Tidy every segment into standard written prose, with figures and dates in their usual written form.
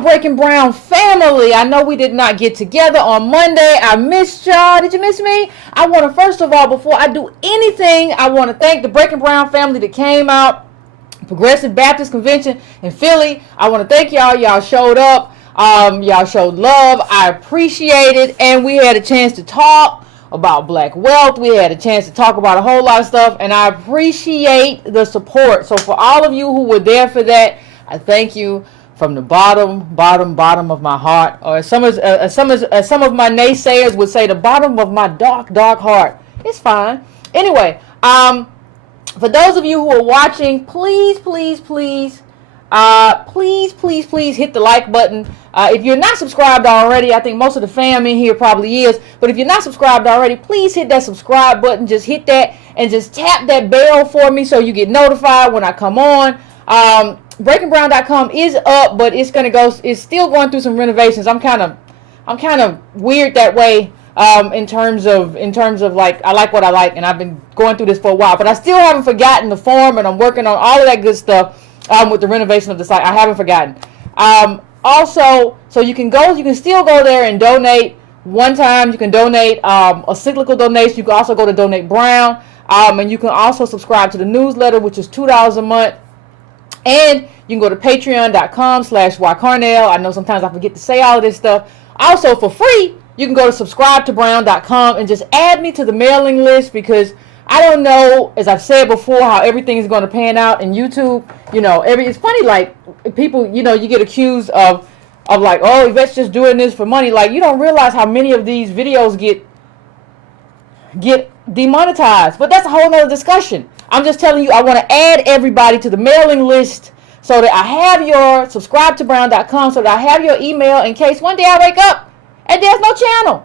Breaking Brown family, I know we did not get together on Monday. I missed y'all. Did you miss me? I want to, first of all, before I do anything, I want to thank the Breaking Brown family that came out, Progressive Baptist Convention in Philly. I want to thank y'all. Y'all showed up. Y'all showed love. I appreciate it. And we had a chance to talk about black wealth. We had a chance to talk about a whole lot of stuff. And I appreciate the support. So for all of you who were there for that, I thank you from the bottom of my heart, or as some of my naysayers would say, the bottom of my dark heart. It's fine. Anyway, for those of you who are watching, please hit the like button. If you're not subscribed already, I think most of the fam in here probably is, but if you're not subscribed already, please hit that subscribe button. Just hit that and just tap that bell for me so you get notified when I come on. BreakingBrown.com is up, but it's still going through some renovations. I'm kind of weird that way, in terms of like, I like what I like, and I've been going through this for a while, but I still haven't forgotten the form, and I'm working on all of that good stuff, with the renovation of the site. I haven't forgotten. Also, so you can still go there and donate. One time you can donate, a cyclical donation. You can also go to Donate Brown, and you can also subscribe to the newsletter, which is $2 a month. And you can go to patreon.com/ycarnell. I know sometimes I forget to say all of this stuff. Also, for free, you can go to subscribetobrown.com and just add me to the mailing list, because I don't know, as I've said before, how everything is going to pan out in YouTube. It's funny, like, people, you get accused of like, oh, Yvette's just doing this for money. Like, you don't realize how many of these videos get demonetized. But that's a whole nother discussion. I'm just telling you, I want to add everybody to the mailing list so that I have your subscribetobrown.com, so that I have your email in case one day I wake up and there's no channel.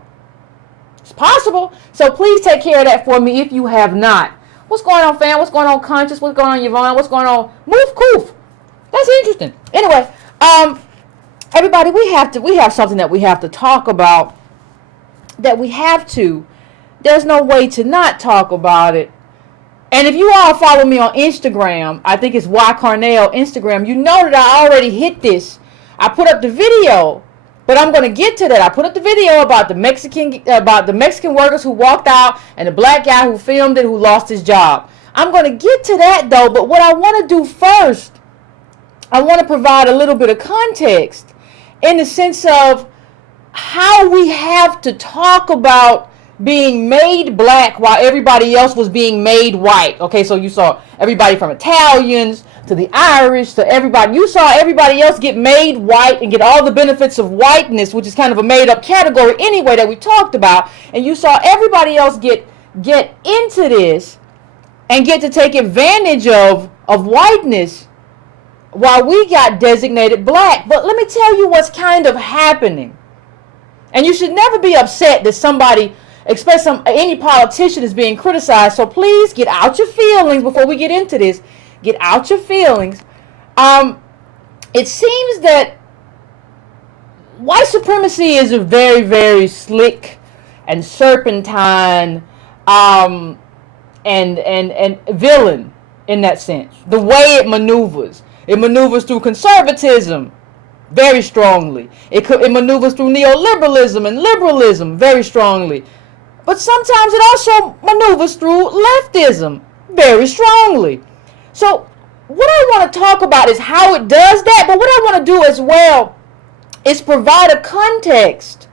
It's possible. So please take care of that for me if you have not. What's going on, fam? What's going on, Conscious? What's going on, Yvonne? What's going on, Move Coof? That's interesting. Anyway, everybody, we have something that we have to talk about. There's no way to not talk about it. And if you all follow me on Instagram, I think it's ycarnell Instagram, you know that I already hit this. I put up the video, but I'm going to get to that. I put up the video about the Mexican workers who walked out and the black guy who filmed it who lost his job. I'm going to get to that though, but what I want to do first, I want to provide a little bit of context in the sense of how we have to talk about being made black while everybody else was being made white. Okay, so you saw everybody from Italians to the Irish to everybody. You saw everybody else get made white and get all the benefits of whiteness, which is kind of a made up category anyway that we talked about. And you saw everybody else get into this and get to take advantage of whiteness while we got designated black. But let me tell you what's kind of happening. And you should never be upset that somebody, especially any politician, is being criticized. So please get out your feelings before we get into this. Get out your feelings. It seems that white supremacy is a very, very slick and serpentine and villain in that sense. The way it maneuvers through conservatism very strongly. It maneuvers through neoliberalism and liberalism very strongly. But sometimes it also maneuvers through leftism very strongly. So what I want to talk about is how it does that. But what I want to do as well is provide a context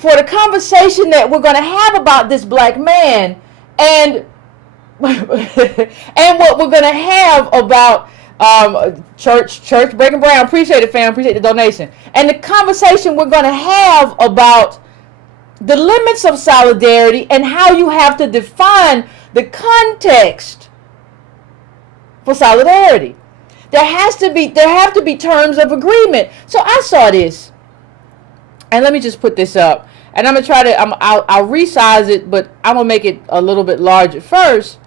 for the conversation that we're going to have about this black man and and what we're going to have about church breaking brown. Appreciate it, fam. Appreciate the donation. And the conversation we're going to have about the limits of solidarity and how you have to define the context for solidarity. There have to be terms of agreement. So I saw this, and let me just put this up, and I'm gonna try to I'll resize it, but I'm gonna make it a little bit larger first.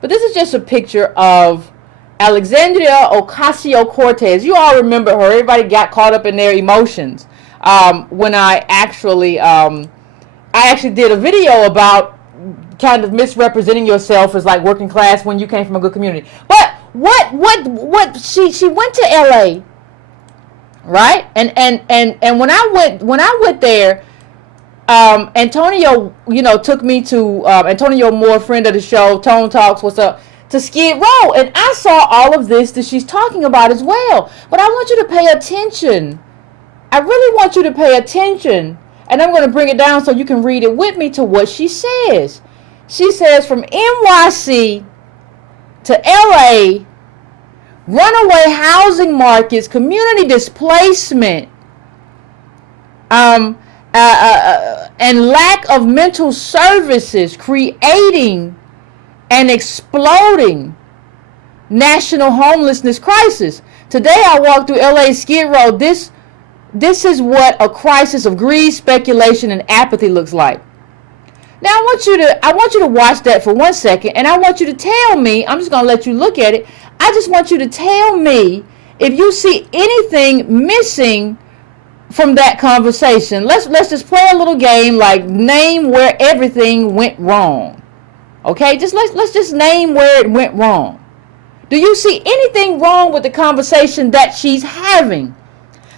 But this is just a picture of Alexandria Ocasio-Cortez. You all remember her. Everybody got caught up in their emotions when I actually did a video about kind of misrepresenting yourself as like working class when you came from a good community. But what she went to LA, right? And when I went there, Antonio, took me to Antonio Moore, friend of the show, Tone Talks, what's up, to Skid Row, and I saw all of this that she's talking about as well. But I want you to pay attention. I really want you to pay attention, and I'm going to bring it down so you can read it with me to what she says. She says, from NYC to LA, runaway housing markets, community displacement, and lack of mental services creating an exploding national homelessness crisis. Today I walked through LA Skid Row. This is what a crisis of greed, speculation, and apathy looks like. Now I want you to watch that for 1 second, and I want you to tell me, I'm just going to let you look at it. I just want you to tell me if you see anything missing from that conversation. Let's just play a little game, like name where everything went wrong. Okay, let's just name where it went wrong. Do you see anything wrong with the conversation that she's having?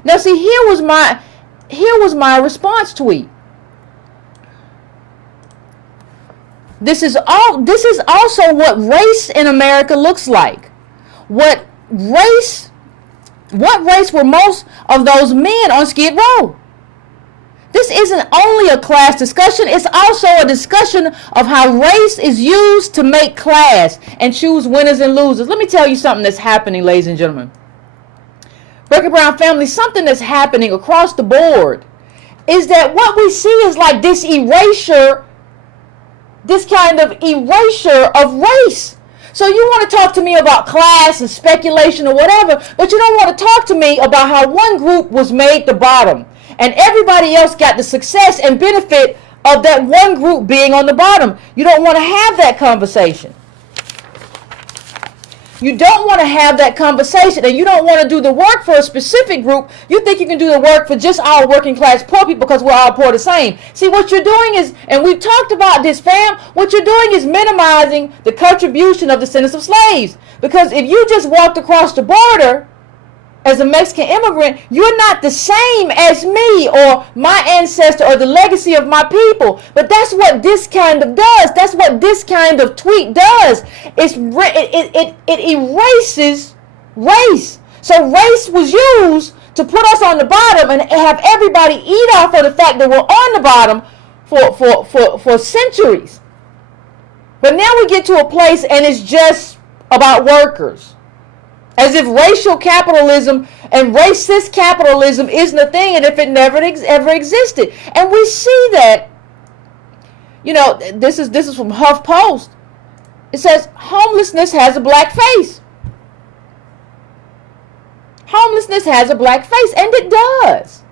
Now see, here was my response tweet. This is also what race in America looks like. What race were most of those men on Skid Row? This isn't only a class discussion, it's also a discussion of how race is used to make class and choose winners and losers. Let me tell you something that's happening, ladies and gentlemen. Breaking Brown family, something that's happening across the board is that what we see is like this erasure, this kind of erasure of race. So you want to talk to me about class and speculation or whatever, but you don't want to talk to me about how one group was made the bottom and everybody else got the success and benefit of that one group being on the bottom. You don't want to have that conversation. You don't want to have that conversation, and you don't want to do the work for a specific group. You think you can do the work for just all working class poor people because we're all poor the same. See, what you're doing is, and we've talked about this, fam, what you're doing is minimizing the contribution of the descendants of slaves. Because if you just walked across the border as a Mexican immigrant, you're not the same as me or my ancestor or the legacy of my people. But that's what this kind of does. That's what this kind of tweet does. It erases race. So race was used to put us on the bottom and have everybody eat off of the fact that we're on the bottom for centuries. But now we get to a place and it's just about workers. As if racial capitalism and racist capitalism isn't a thing, and if it never ever existed. And we see that, this is from HuffPost. It says, homelessness has a black face. Homelessness has a black face, and it does.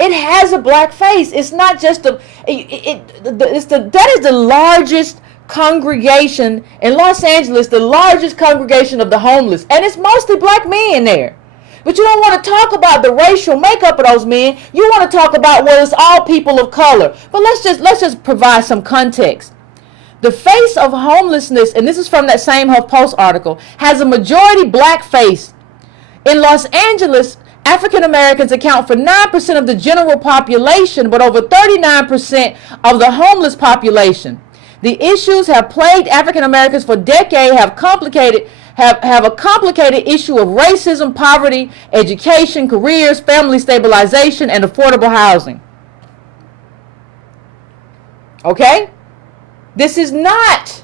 It has a black face. It's not just that is the largest congregation in Los Angeles, the largest congregation of the homeless, and it's mostly black men there. But you don't want to talk about the racial makeup of those men. You want to talk about, well, it's all people of color. But let's just provide some context. The face of homelessness, and this is from that same HuffPost article, has a majority black face. In Los Angeles, African Americans account for 9% of the general population, but over 39% of the homeless population. The issues have plagued African Americans for decades, have a complicated issue of racism, poverty, education, careers, family stabilization, and affordable housing. Okay? This is not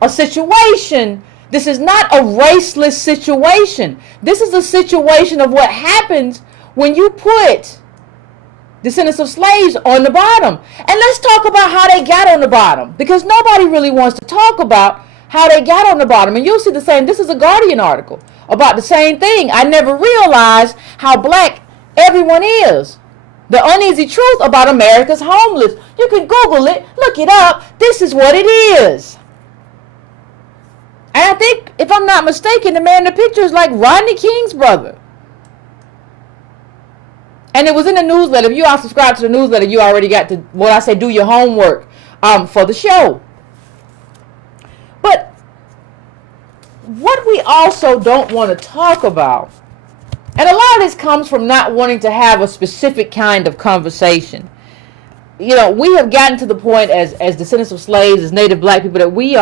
a situation. This is not a raceless situation. This is a situation of what happens when you put descendants of slaves on the bottom. And let's talk about how they got on the bottom, because nobody really wants to talk about how they got on the bottom. And you'll see the same. This is a Guardian article about the same thing. I never realized how black everyone is. The uneasy truth about America's homeless. You can Google it, look it up. This is what it is. And I think, if I'm not mistaken, the man in the picture is like Rodney King's brother. And it was in the newsletter. If you are subscribed to the newsletter, you already got to what I say, do your homework for the show. But what we also don't want to talk about, and a lot of this comes from not wanting to have a specific kind of conversation. You know, we have gotten to the point as descendants of slaves, as native black people, that we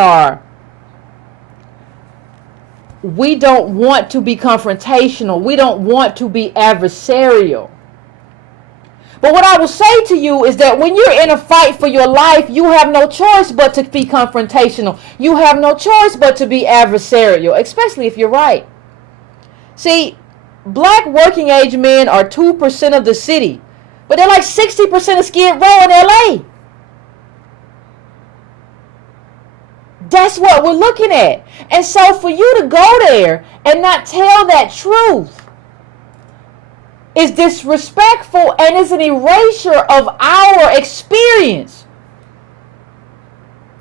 don't want to be confrontational. We don't want to be adversarial. But what I will say to you is that when you're in a fight for your life, you have no choice but to be confrontational. You have no choice but to be adversarial, especially if you're right. See, black working age men are 2% of the city, but they're like 60% of Skid Row in LA. That's what we're looking at. And so for you to go there and not tell that truth is disrespectful and is an erasure of our experience.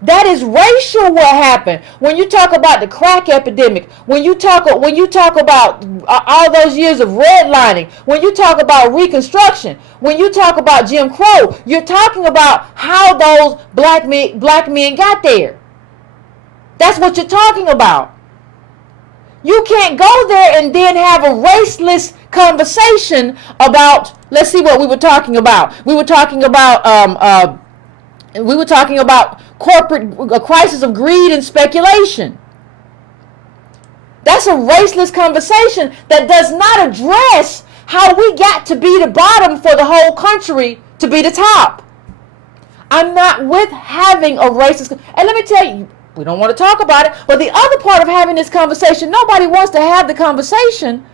That is racial what happened. When you talk about the crack epidemic, when you talk about all those years of redlining, when you talk about Reconstruction, when you talk about Jim Crow, you're talking about how those black men got there. That's what you're talking about. You can't go there and then have a raceless conversation about, let's see what we were talking about. We were talking about a crisis of greed and speculation. That's a raceless conversation that does not address how we got to be the bottom for the whole country to be the top. I'm not with having a racist, and let me tell you, we don't want to talk about it, but the other part of having this conversation, nobody wants to have the conversation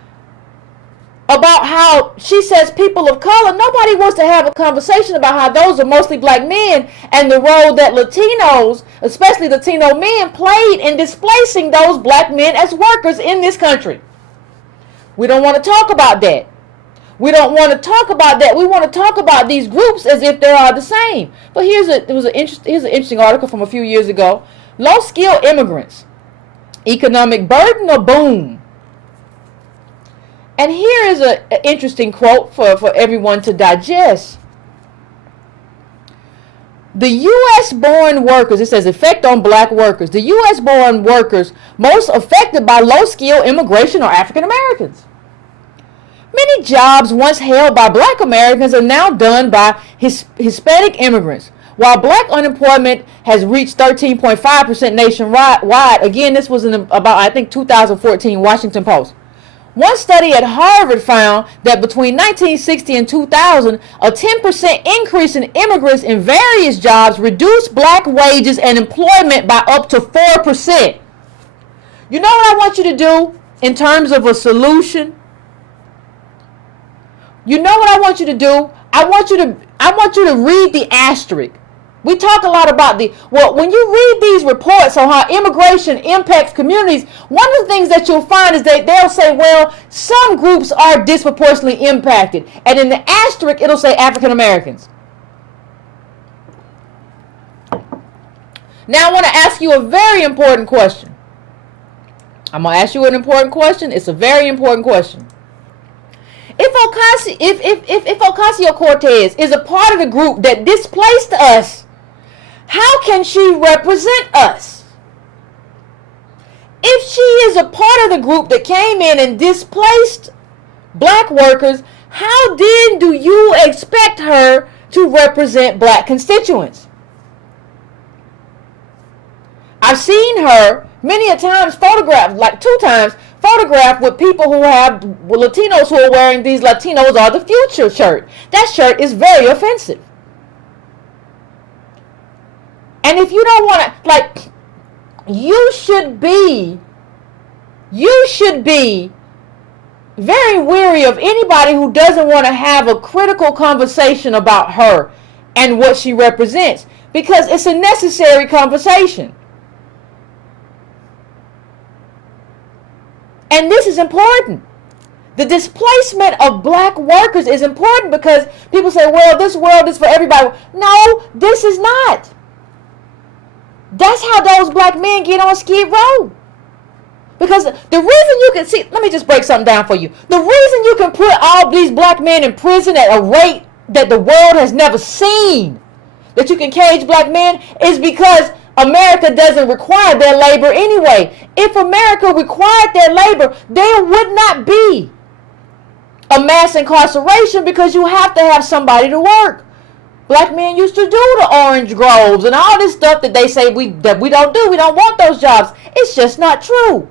about how she says people of color. Nobody wants to have a conversation about how those are mostly black men and the role that Latinos, especially Latino men, played in displacing those black men as workers in this country. We don't want to talk about that. We don't want to talk about that. We want to talk about these groups as if they are the same. But here's an interesting article from a few years ago. Low-skilled immigrants, economic burden or boom? And here is an interesting quote for everyone to digest. The U.S.-born workers, it says effect on black workers. The U.S.-born workers most affected by low-skilled immigration are African Americans. Many jobs once held by black Americans are now done by Hispanic immigrants. While black unemployment has reached 13.5% nationwide, again, this was in about, I think, 2014 Washington Post. One study at Harvard found that between 1960 and 2000, a 10% increase in immigrants in various jobs reduced black wages and employment by up to 4%. You know what I want you to do in terms of a solution? You know what I want you to do? I want you to read the asterisk. We talk a lot about when you read these reports on how immigration impacts communities, one of the things that you'll find is that they'll say, well, some groups are disproportionately impacted. And in the asterisk, it'll say African Americans. Now I want to ask you a very important question. I'm going to ask you an important question. It's a very important question. If Ocasio-Cortez is a part of the group that displaced us, how can she represent us? If she is a part of the group that came in and displaced black workers, how then do you expect her to represent black constituents? I've seen her many a times photographed, like 2 times, photographed with people who have, Latinos who are wearing these Latinos are the future shirt. That shirt is very offensive. And if you don't want to, like, you should be very weary of anybody who doesn't want to have a critical conversation about her and what she represents, because it's a necessary conversation. And this is important. The displacement of black workers is important because people say, well, this world is for everybody. No, this is not. That's how those black men get on Skid Row. Because the reason you can see, let me just break something down for you. The reason you can put all these black men in prison at a rate that the world has never seen, that you can cage black men, is because America doesn't require their labor anyway. If America required their labor, there would not be a mass incarceration, because you have to have somebody to work. Black men used to do the orange groves and all this stuff that they say we don't do. We don't want those jobs. It's just not true.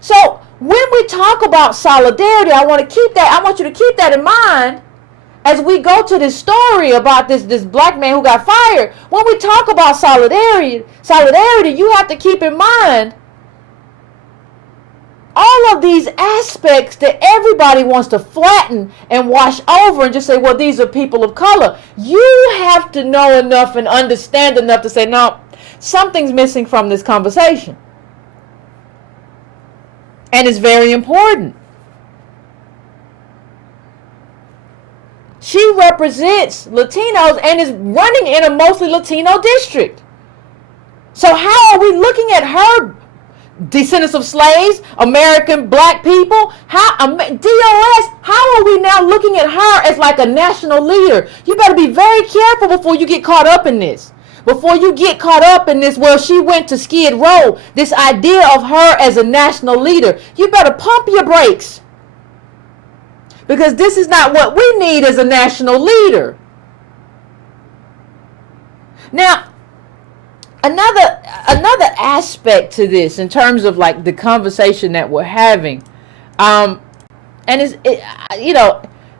So when we talk about solidarity, I want you to keep that in mind as we go to this story about this black man who got fired. When we talk about solidarity, you have to keep in mind all of these aspects that everybody wants to flatten and wash over and just say, well, these are people of color. You have to know enough and understand enough to say, no, something's missing from this conversation. And it's very important. She represents Latinos and is running in a mostly Latino district. So how are we looking at her? Descendants of slaves, American black people, DOS, how are we now looking at her as like a national leader? You better be very careful before you get caught up in this. Before you get caught up in this, well, she went to Skid Row, this idea of her as a national leader. You better pump your brakes. Because this is not what we need as a national leader. Now, another aspect to this in terms of like the conversation that we're having, and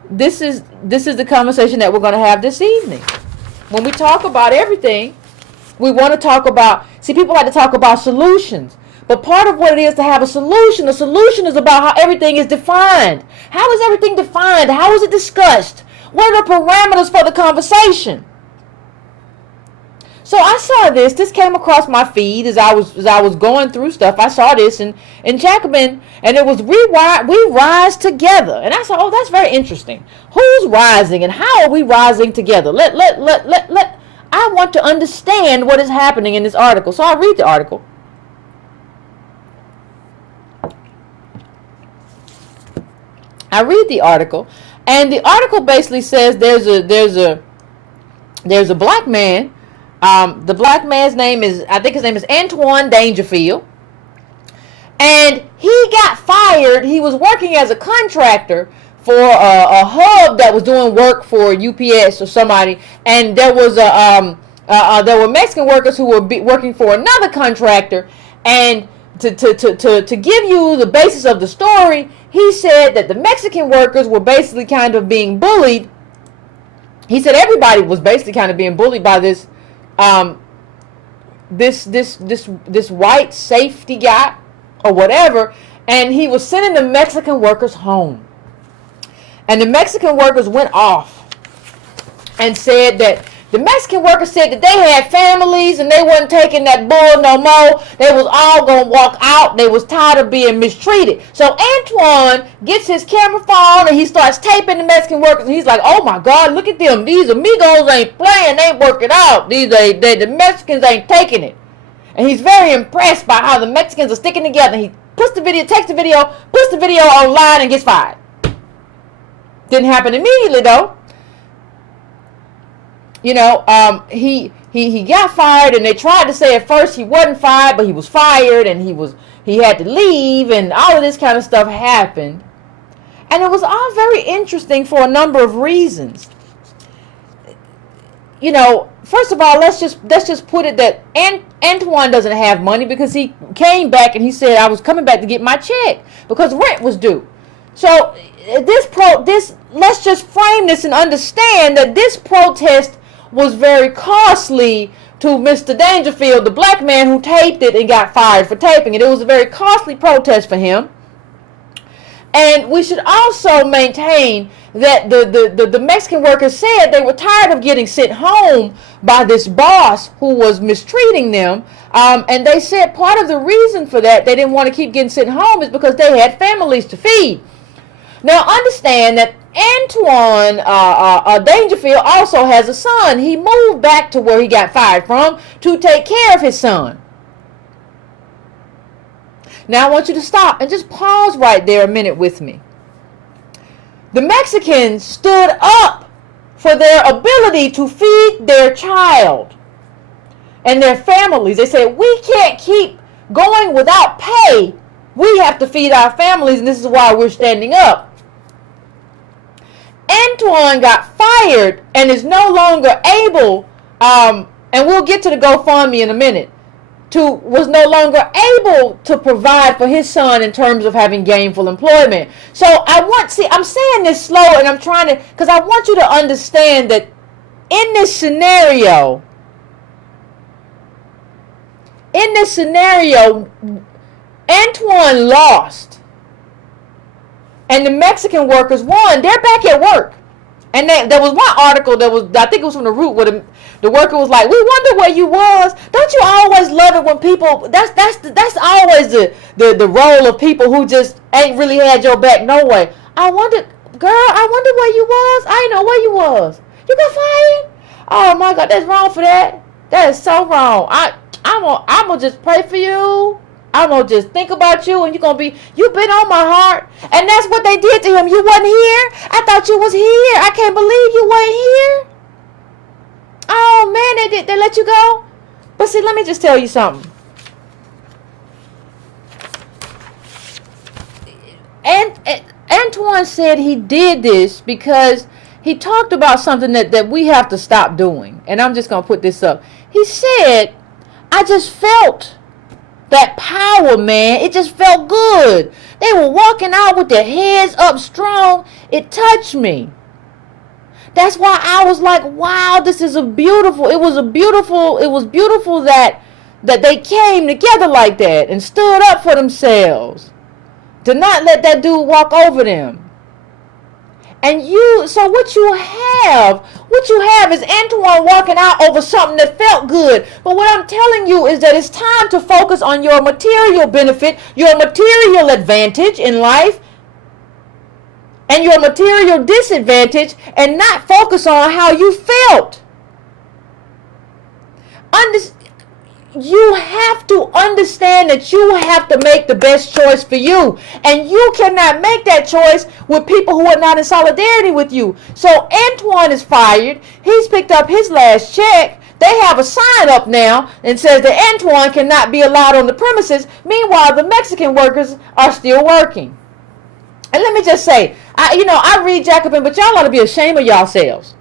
this is the conversation that we're going to have this evening. When we talk about everything, we want to talk about, people like to talk about solutions, but part of what it is to have a solution is about how everything is defined. How is everything defined? How is it discussed? What are the parameters for the conversation? So I saw this came across my feed as I was going through stuff. I saw this in Jacobin, and it was we rise together. And I said, oh, that's very interesting. Who's rising and how are we rising together? I want to understand what is happening in this article. So I read the article. And the article basically says there's a black man. The black man's name is, I think his name is Antoine Dangerfield. And he got fired. He was working as a contractor for a hub that was doing work for UPS or somebody. And there was there were Mexican workers who were working for another contractor. And to give you the basis of the story, he said that the Mexican workers were basically kind of being bullied. He said everybody was basically kind of being bullied by this white safety guy or whatever, and he was sending the Mexican workers home. And the Mexican workers went off and said that the Mexican workers said that they had families and they wasn't taking that bull no more. They was all gonna walk out. They was tired of being mistreated. So Antoine gets his camera phone and he starts taping the Mexican workers. And he's like, oh my God, look at them. These amigos ain't playing. They ain't working out. The Mexicans ain't taking it. And he's very impressed by how the Mexicans are sticking together. He takes the video, puts the video online and gets fired. Didn't happen immediately though. He got fired, and they tried to say at first he wasn't fired, but he was fired, and he had to leave, and all of this kind of stuff happened. And it was all very interesting for a number of reasons. First of all, let's just put it that Antoine doesn't have money because he came back and he said, I was coming back to get my check because rent was due. So let's just frame this and understand that this protest was very costly to Mr. Dangerfield, the black man who taped it and got fired for taping it. It was a very costly protest for him. And we should also maintain that the Mexican workers said they were tired of getting sent home by this boss who was mistreating them. And they said part of the reason for that, they didn't want to keep getting sent home, is because they had families to feed. Now understand that Antoine Dangerfield also has a son. He moved back to where he got fired from to take care of his son. Now I want you to stop and just pause right there a minute with me. The Mexicans stood up for their ability to feed their child and their families. They said, we can't keep going without pay. We have to feed our families, and this is why we're standing up. Antoine got fired and is no longer able, and we'll get to the GoFundMe in a minute, was no longer able to provide for his son in terms of having gainful employment. So I'm saying this slow, and I'm trying to, because I want you to understand that in this scenario, Antoine lost, and the Mexican workers won. They're back at work. And there was one article that was, I think it was from The Root, where the worker was like, we wonder where you was. Don't you always love it when people, that's always the role of people who just ain't really had your back no way. I wonder where you was. I didn't know where you was. You got fired? Oh my God, that's wrong for that. That is so wrong. I'm gonna just pray for you. I'm going to just think about you, and you've been on my heart. And that's what they did to him. You wasn't here? I thought you was here. I can't believe you weren't here. Oh, man, they let you go? But see, let me just tell you something. And Antoine said he did this because he talked about something that we have to stop doing. And I'm just going to put this up. He said, I just felt that power, man. It just felt good. They were walking out with their heads up strong. It touched me. That's why I was like, wow, this is it was beautiful that they came together like that and stood up for themselves. To not let that dude walk over them. And so what you have is Antoine walking out over something that felt good. But what I'm telling you is that it's time to focus on your material benefit, your material advantage in life, and your material disadvantage, and not focus on how you felt. You have to understand that you have to make the best choice for you. And you cannot make that choice with people who are not in solidarity with you. So Antoine is fired. He's picked up his last check. They have a sign up now and says that Antoine cannot be allowed on the premises. Meanwhile, the Mexican workers are still working. And let me just say, I read Jacobin, but y'all ought to be ashamed of yourselves.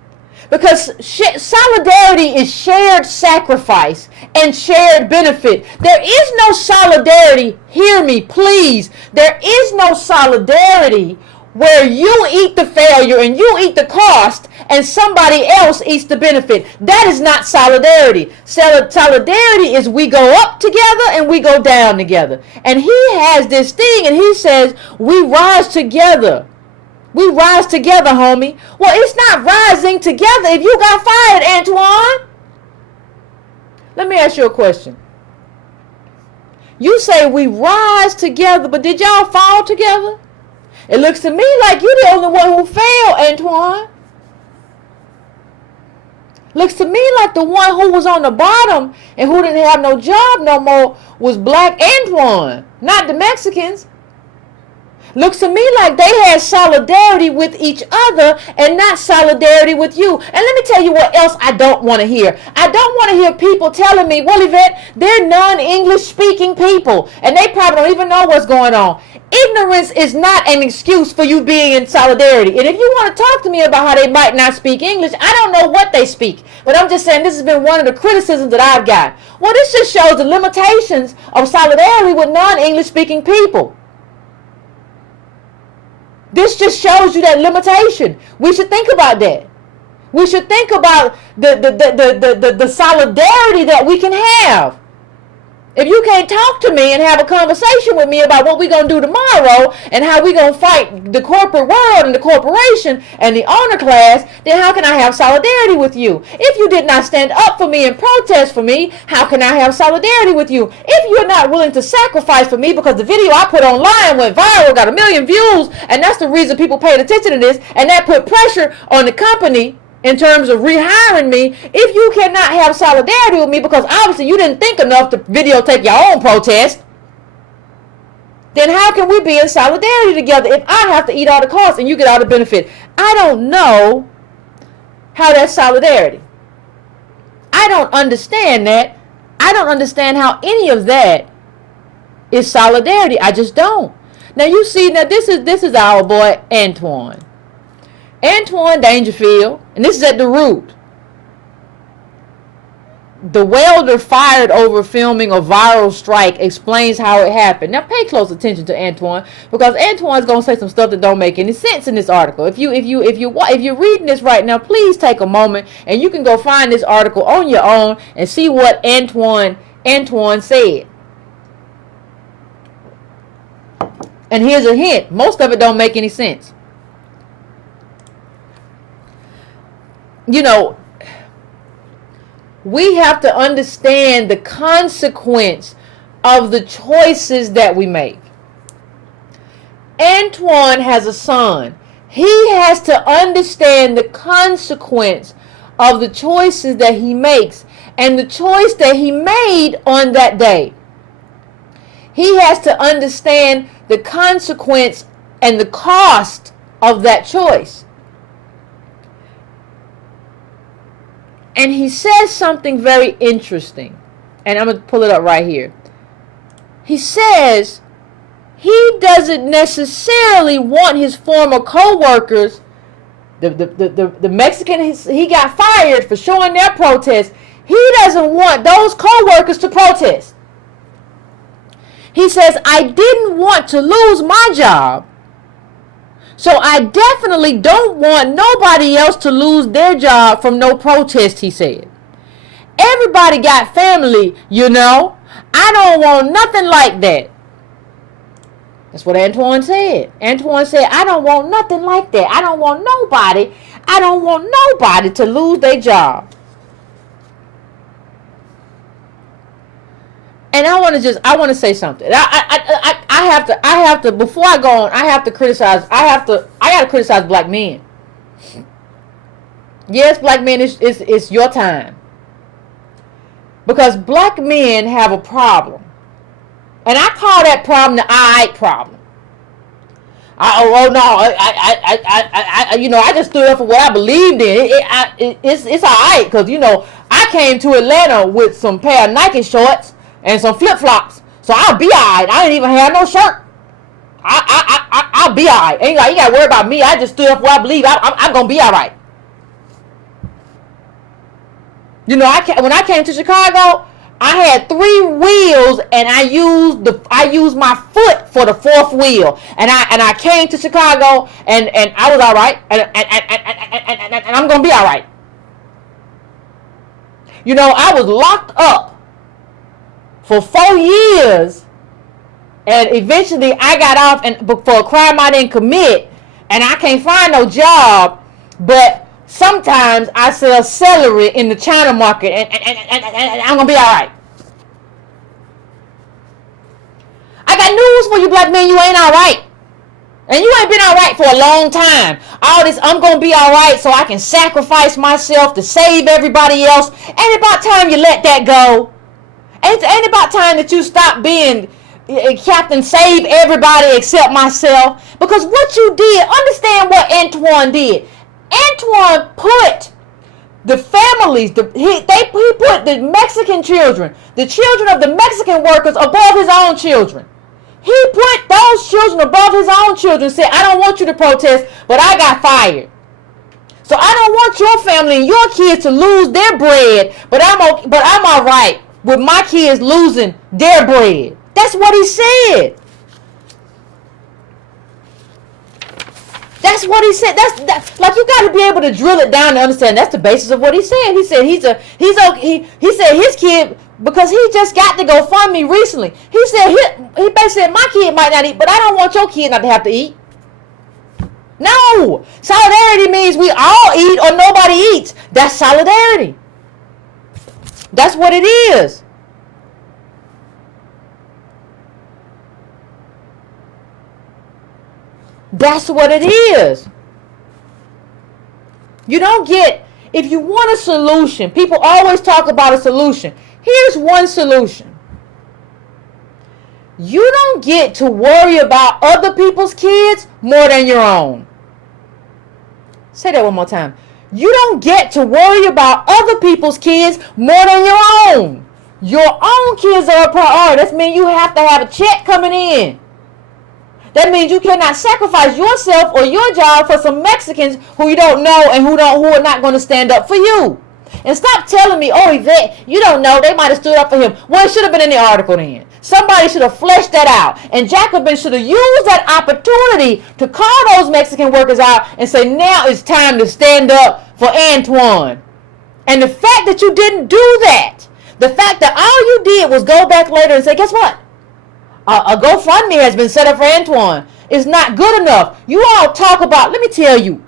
Because solidarity is shared sacrifice and shared benefit. There is no solidarity, hear me please, there is no solidarity where you eat the failure and you eat the cost and somebody else eats the benefit. That is not solidarity. Solidarity is we go up together and we go down together. And he has this thing and he says we rise together. We rise together, homie. Well, it's not rising together if you got fired, Antoine. Let me ask you a question. You say we rise together, but did y'all fall together? It looks to me like you're the only one who fell, Antoine. Looks to me like the one who was on the bottom and who didn't have no job no more was Black Antoine, not the Mexicans. Looks to me like they had solidarity with each other and not solidarity with you. And let me tell you what else I don't want to hear. I don't want to hear people telling me, well, Yvette, they're non-English speaking people and they probably don't even know what's going on. Ignorance is not an excuse for you being in solidarity. And if you want to talk to me about how they might not speak English, I don't know what they speak. But I'm just saying this has been one of the criticisms that I've got. Well, this just shows the limitations of solidarity with non-English speaking people. This just shows you that limitation. We should think about that. We should think about the solidarity that we can have. If you can't talk to me and have a conversation with me about what we're going to do tomorrow and how we're going to fight the corporate world and the corporation and the owner class, then how can I have solidarity with you? If you did not stand up for me and protest for me, how can I have solidarity with you? If you're not willing to sacrifice for me because the video I put online went viral, got 1 million views, and that's the reason people paid attention to this, and that put pressure on the company in terms of rehiring me, if you cannot have solidarity with me because obviously you didn't think enough to videotape your own protest, then how can we be in solidarity together if I have to eat all the costs and you get all the benefit? I don't know how that's solidarity. I don't understand that. I don't understand how any of that is solidarity. I just don't. Now you see, now this is our boy Antoine Dangerfield, and this is at the root. The welder fired over filming a viral strike explains how it happened. Now pay close attention to Antoine, because Antoine's gonna say some stuff that don't make any sense in this article. If you're reading this right now, please take a moment and you can go find this article on your own and see what Antoine said. And here's a hint: most of it don't make any sense. You know, we have to understand the consequence of the choices that we make. Antoine has a son. He has to understand the consequence of the choices that he makes and the choice that he made on that day. He has to understand the consequence and the cost of that choice. And he says something very interesting. And I'm going to pull it up right here. He says he doesn't necessarily want his former co-workers, the Mexican, he got fired for showing their protest. He doesn't want those co-workers to protest. He says, I didn't want to lose my job. So I definitely don't want nobody else to lose their job from no protest, he said. Everybody got family, you know. I don't want nothing like that. That's what Antoine said. Antoine said, I don't want nothing like that. I don't want nobody to lose their job. And I want to say something. I have to, before I go on, I got to criticize black men. Yes, black men, it's your time. Because black men have a problem. And I call that problem the I problem. I just stood up for what I believed in. It's alright, because, you know, I came to Atlanta with some pair of Nike shorts and some flip-flops. So I'll be alright. I didn't even have no shirt. I'll be alright. Ain't like you gotta worry about me. I just stood up for what I believe. I'm gonna be alright. You know, when I came to Chicago, I had 3 wheels, and I used my foot for the 4th wheel. And I came to Chicago, and I was alright, and I'm gonna be alright. You know, I was locked up for 4 years, and eventually I got off for a crime I didn't commit, and I can't find no job, but sometimes I sell celery in the China market, and I'm gonna be alright. I got news for you, black men. You ain't alright. And you ain't been alright for a long time. All this, I'm gonna be alright so I can sacrifice myself to save everybody else. Ain't about time you let that go. Ain't about time that you stop being Captain Save Everybody Except Myself. Because what you did, understand what Antoine did. Antoine put the families, he put the Mexican children, the children of the Mexican workers above his own children. He put those children above his own children, said, I don't want you to protest, but I got fired. So I don't want your family and your kids to lose their bread, but I'm all right with my kids losing their bread. That's what he said. That's what he said. That's like, you got to be able to drill it down to understand. That's the basis of what he said. He said he said his kid, because he just got to go fund me recently. He said he basically said, my kid might not eat, but I don't want your kid not to have to eat. No, solidarity means we all eat or nobody eats. That's solidarity. That's what it is. That's what it is. You don't get, if you want a solution, people always talk about a solution. Here's one solution. You don't get to worry about other people's kids more than your own. Say that one more time. You don't get to worry about other people's kids more than your own. Your own kids are a priority. That means you have to have a check coming in. That means you cannot sacrifice yourself or your job for some Mexicans who you don't know and who are not going to stand up for you. And stop telling me, oh, Yvette, you don't know, they might have stood up for him. Well, it should have been in the article then. Somebody should have fleshed that out. And Jacobin should have used that opportunity to call those Mexican workers out and say, now it's time to stand up for Antoine. And the fact that you didn't do that, the fact that all you did was go back later and say, guess what? A GoFundMe has been set up for Antoine. It's not good enough. You all talk about, let me tell you,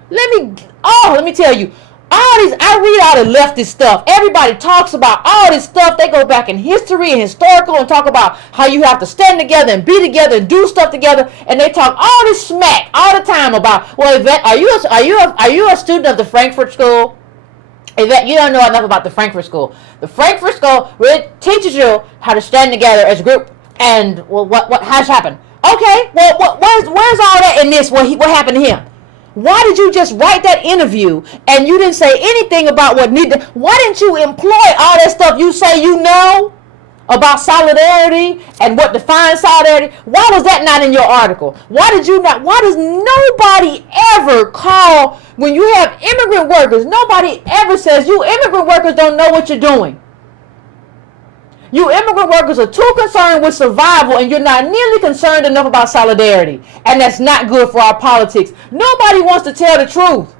all these, I read all the leftist stuff. Everybody talks about all this stuff. They go back in history and historical and talk about how you have to stand together and be together and do stuff together. And they talk all this smack all the time about, well, Yvette, are you a student of the Frankfurt School? Yvette, you don't know enough about the Frankfurt School. The Frankfurt School really teaches you how to stand together as a group. And well, what has happened? Okay, well, where's all that in this? What happened to him? Why did you just write that interview and you didn't say anything about what needed? Why didn't you employ all that stuff you say you know about solidarity and what defines solidarity? Why was that not in your article? Why does nobody ever call, when you have immigrant workers, nobody ever says, you immigrant workers don't know what you're doing. You immigrant workers are too concerned with survival and you're not nearly concerned enough about solidarity. And that's not good for our politics. Nobody wants to tell the truth.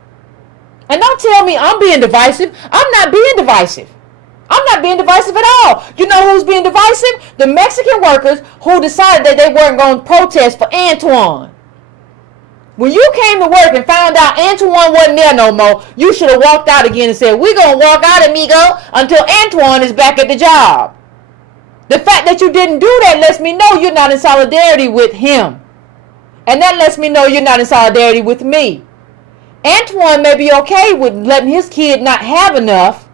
And don't tell me I'm being divisive. I'm not being divisive. I'm not being divisive at all. You know who's being divisive? The Mexican workers who decided that they weren't going to protest for Antoine. When you came to work and found out Antoine wasn't there no more, you should have walked out again and said, we're going to walk out, amigo, until Antoine is back at the job. The fact that you didn't do that lets me know you're not in solidarity with him. And that lets me know you're not in solidarity with me. Antoine may be okay with letting his kid not have enough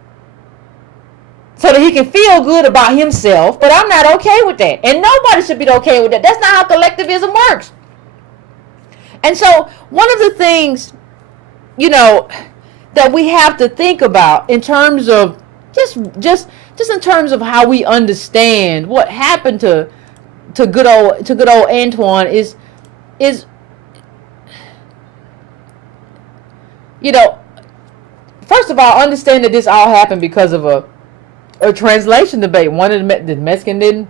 so that he can feel good about himself, but I'm not okay with that. And nobody should be okay with that. That's not how collectivism works. And so one of the things, that we have to think about in terms of just in terms of how we understand what happened to good old Antoine is first of all, understand that this all happened because of a translation debate. One of the Mexican didn't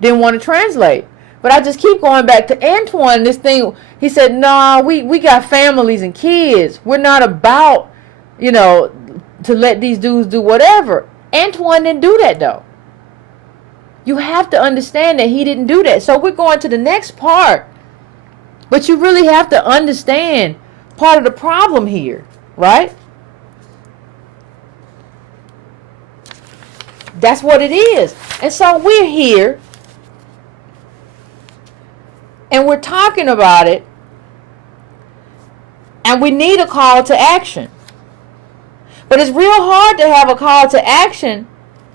want to translate. But I just keep going back to Antoine, this thing. He said, no, we got families and kids. We're not about, to let these dudes do whatever. Antoine didn't do that, though. You have to understand that he didn't do that. So we're going to the next part. But you really have to understand part of the problem here, right? That's what it is. And so we're here. And we're talking about it. And we need a call to action. But it's real hard to have a call to action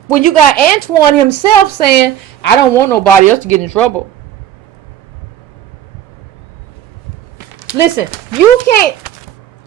when you got Antoine himself saying, I don't want nobody else to get in trouble. Listen, you can't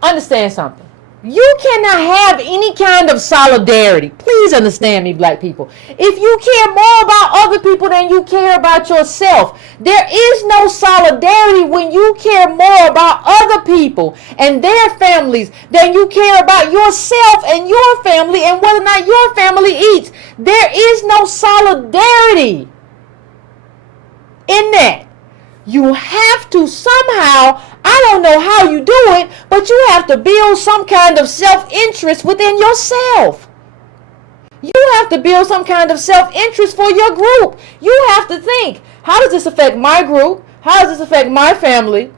understand something. You cannot have any kind of solidarity. Please understand me, black people. If you care more about other people than you care about yourself, there is no solidarity when you care more about other people and their families than you care about yourself and your family and whether or not your family eats. There is no solidarity in that. You have to somehow I don't know how you do it, but you have to build some kind of self-interest within yourself. You have to build some kind of self-interest for your group. You have to think, how does this affect my group? How does this affect my family?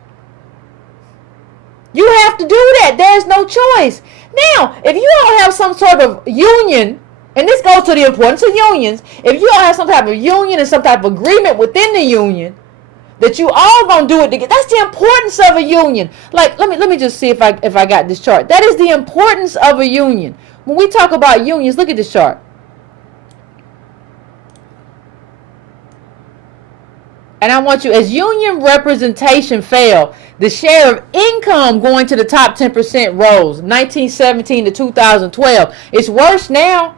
You have to do that. There's no choice. Now, if you don't have some sort of union, and this goes to the importance of unions, if you don't have some type of union and some type of agreement within the union, that you all gonna do it together. That's the importance of a union. Like, let me just see if I got this chart. That is the importance of a union. When we talk about unions, look at this chart. And I want you, as union representation fell, the share of income going to the top 10% rose, 1917 to 2012. It's worse now.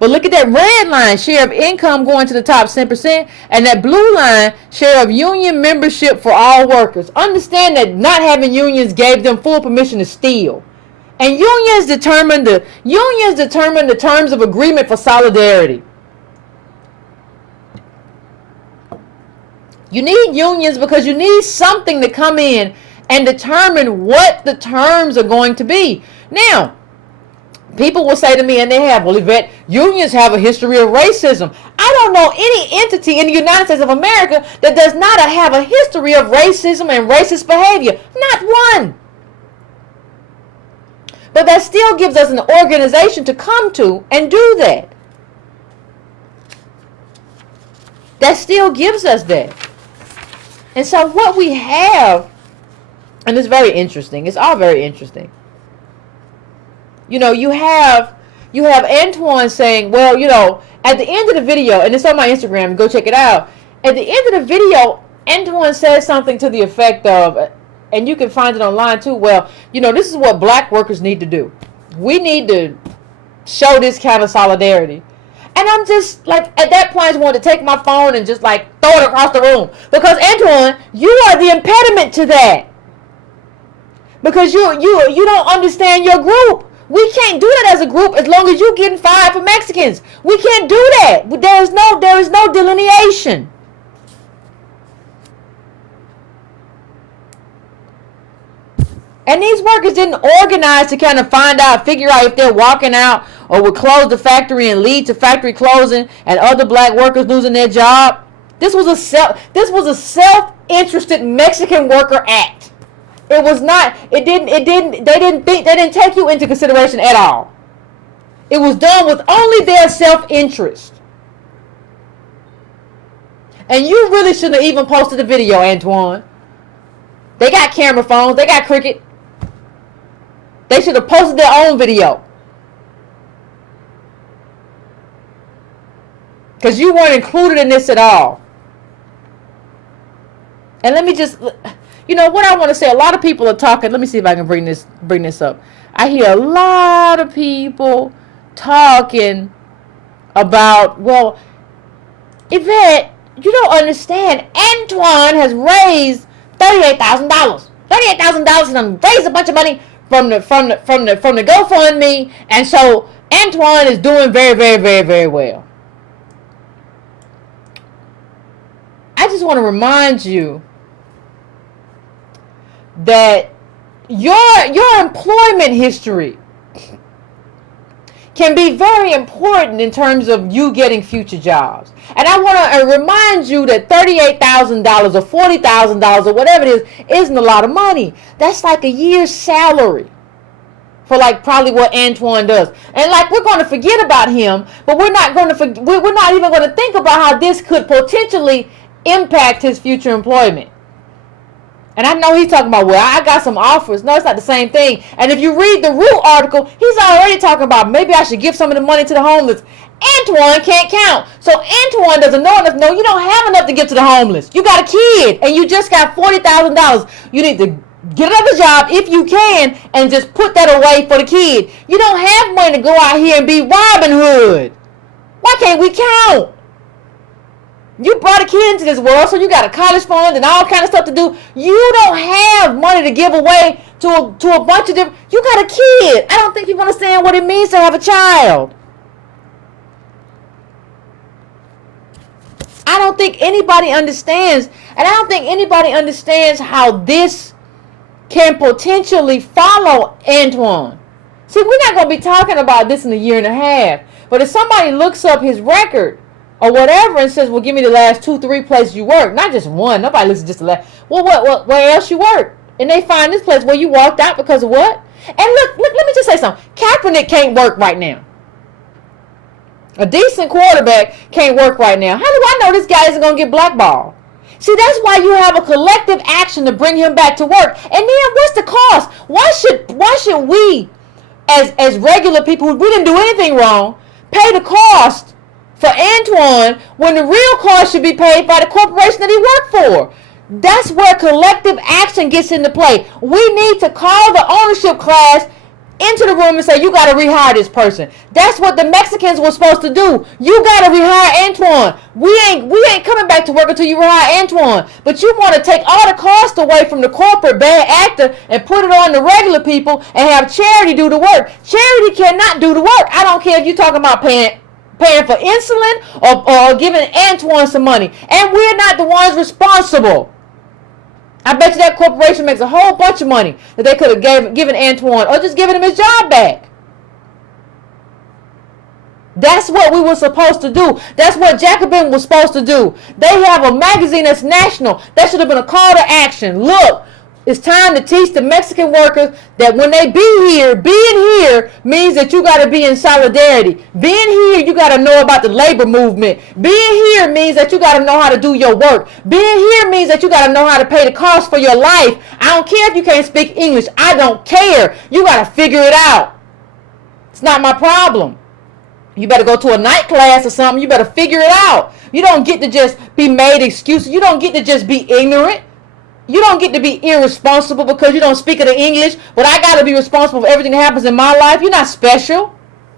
But look at that red line, share of income going to the top 10%, and that blue line, share of union membership for all workers. Understand that not having unions gave them full permission to steal. And unions determine the terms of agreement for solidarity. You need unions because you need something to come in and determine what the terms are going to be. Now, people will say to me, and they have, well, Yvette, unions have a history of racism. I don't know any entity in the United States of America that does not have a history of racism and racist behavior. Not one. But that still gives us an organization to come to and do that. That still gives us that. And so what we have, and it's very interesting. It's all very interesting. You know, you have Antoine saying, well, you know, at the end of the video, and it's on my Instagram, go check it out. At the end of the video, Antoine says something to the effect of, and you can find it online too, well, you know, this is what black workers need to do. We need to show this kind of solidarity. And I'm just like, at that point, I just wanted to take my phone and just like throw it across the room. Because Antoine, you are the impediment to that. Because you don't understand your group. We can't do that as a group as long as you're getting fired for Mexicans. We can't do that. There is no delineation. And these workers didn't organize to kind of figure out if they're walking out or would close the factory and lead to factory closing and other black workers losing their job. This was a self-interested Mexican worker act. It was not, they didn't take you into consideration at all. It was done with only their self-interest. And you really shouldn't have even posted the video, Antoine. They got camera phones, they got Cricket. They should have posted their own video. Because you weren't included in this at all. And let me just, you know what I want to say, a lot of people are talking, let me see if I can bring this up. I hear a lot of people talking about, well, Yvette, you don't understand. Antoine has raised $38,000. $38,000 and raised a bunch of money from the GoFundMe, and so Antoine is doing very, very, very, very well. I just want to remind you that your employment history can be very important in terms of you getting future jobs. And I want to remind you that $38,000 or $40,000 or whatever it is isn't a lot of money. That's like a year's salary for like probably what Antoine does. And like we're going to forget about him, but we're not even going to think about how this could potentially impact his future employment. And I know he's talking about, well, I got some offers. No, it's not the same thing. And if you read the Root article, he's already talking about maybe I should give some of the money to the homeless. Antoine can't count. So Antoine doesn't know enough. No, you don't have enough to give to the homeless. You got a kid and you just got $40,000. You need to get another job if you can and just put that away for the kid. You don't have money to go out here and be Robin Hood. Why can't we count? You brought a kid into this world, so you got a college fund and all kind of stuff to do. You don't have money to give away to a bunch of different. You got a kid. I don't think you understand what it means to have a child. I don't don't think anybody understands. And I don't think anybody understands how this can potentially follow Antoine. See, we're not going to be talking about this in a year and a half. But if somebody looks up his record or whatever and says, well, give me the last 2-3 places you work, not just one. Nobody looks at just the last. Well, where else you work? And they find this place where you walked out because of what? And look, let me just say something. Kaepernick can't work right now. A decent quarterback can't work right now. How do I know this guy isn't going to get blackballed? See, that's why you have a collective action to bring him back to work. And then what's the cost? Why should we, as regular people who we didn't do anything wrong, pay the cost for Antoine when the real cost should be paid by the corporation that he worked for? That's where collective action gets into play. We need to call the ownership class into the room and say, you got to rehire this person. That's what the Mexicans were supposed to do. You got to rehire Antoine. We ain't coming back to work until you rehire Antoine. But you want to take all the cost away from the corporate bad actor and put it on the regular people and have charity do the work. Charity cannot do the work. I don't care if you're talking about paying for insulin or giving Antoine some money. And we're not the ones responsible. I bet you that corporation makes a whole bunch of money that they could have given Antoine or just given him his job back. That's what we were supposed to do. That's what Jacobin was supposed to do. They have a magazine that's national. That should have been a call to action. Look, it's time to teach the Mexican workers that when they be here, being here means that you got to be in solidarity. Being here, you got to know about the labor movement. Being here means that you got to know how to do your work. Being here means that you got to know how to pay the cost for your life. I don't care if you can't speak English. I don't care. You got to figure it out. It's not my problem. You better go to a night class or something. You better figure it out. You don't get to just be made excuses. You don't get to just be ignorant. You don't get to be irresponsible because you don't speak the English, but I got to be responsible for everything that happens in my life. You're not special.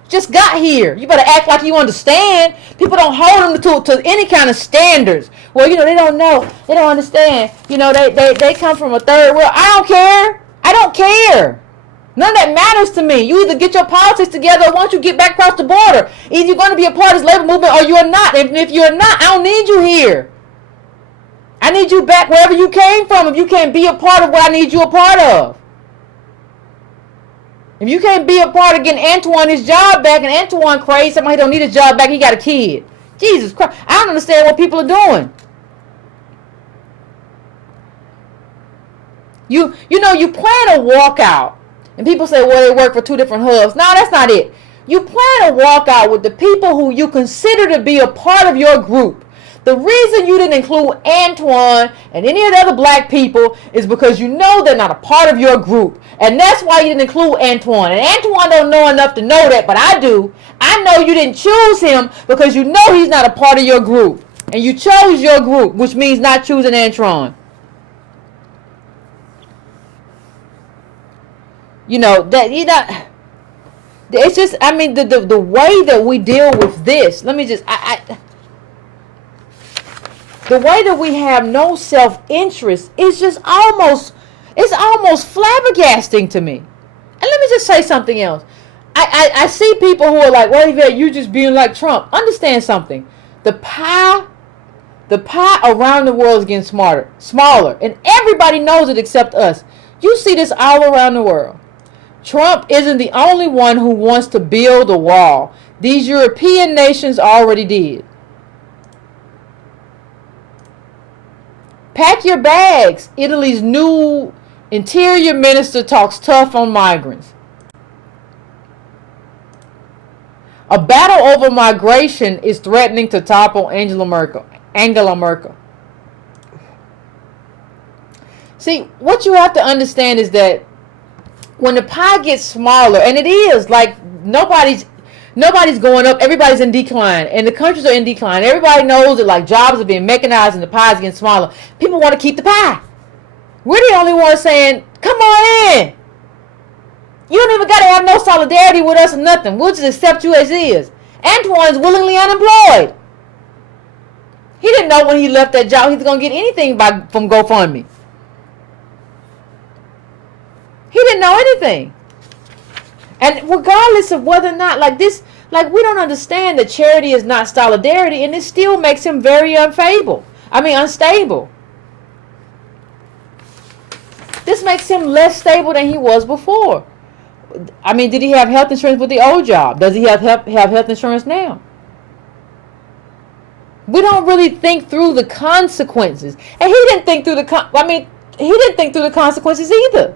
Just got here. You better act like you understand. People don't hold them to any kind of standards. Well, they don't know. They don't understand. They come from a third world. I don't care. I don't care. None of that matters to me. You either get your politics together or once you get back across the border. Either you're going to be a part of this labor movement or you're not. And if you're not, I don't need you here. I need you back wherever you came from if you can't be a part of what I need you a part of. If you can't be a part of getting Antoine his job back, and Antoine crazy, somebody don't need his job back, he got a kid. Jesus Christ. I don't understand what people are doing. You plan a walkout, and people say, well, they work for two different hubs. No, that's not it. You plan a walkout with the people who you consider to be a part of your group. The reason you didn't include Antoine and any of the other black people is because you know they're not a part of your group. And that's why you didn't include Antoine. And Antoine don't know enough to know that, but I do. I know you didn't choose him because you know he's not a part of your group. And you chose your group, which means not choosing Antoine. It's just, the way that we deal with this, the way that we have no self-interest is just almost flabbergasting to me. And let me just say something else. I see people who are like, well, Yvette, you just being like Trump. Understand something. The pie around the world is getting smaller. And everybody knows it except us. You see this all around the world. Trump isn't the only one who wants to build a wall. These European nations already did. Pack your bags. Italy's new interior minister talks tough on migrants. A battle over migration is threatening to topple Angela Merkel. See, what you have to understand is that when the pie gets smaller, and it is like nobody's going up, everybody's in decline, and the countries are in decline. Everybody knows that like jobs are being mechanized and the pie is getting smaller. People want to keep the pie. We're the only ones saying, come on in. You don't even got to have no solidarity with us or nothing. We'll just accept you as is. Antoine's willingly unemployed. He didn't know when he left that job he's going to get anything from GoFundMe. He didn't know anything. And regardless of whether or not, like this Like, we don't understand that charity is not solidarity, and it still makes him very unstable. This makes him less stable than he was before. I mean, did he have health insurance with the old job? Does he have health insurance now? We don't really think through the consequences. And he didn't think through the consequences either.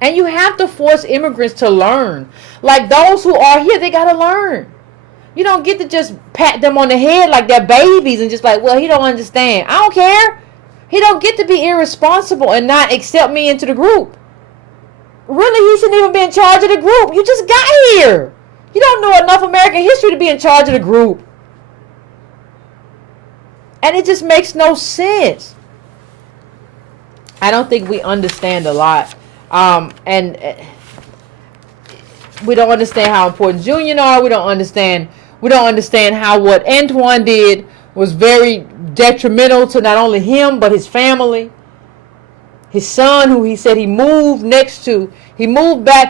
And you have to force immigrants to learn. Like, those who are here, they got to learn. You don't get to just pat them on the head like they're babies and just like, well, he don't understand. I don't care. He don't get to be irresponsible and not accept me into the group. Really, he shouldn't even be in charge of the group. You just got here. You don't know enough American history to be in charge of the group. And it just makes no sense. I don't think we understand a lot. And we don't understand how important Junior are. We don't understand how what Antoine did was very detrimental to not only him, but his family. His son, who he said he moved back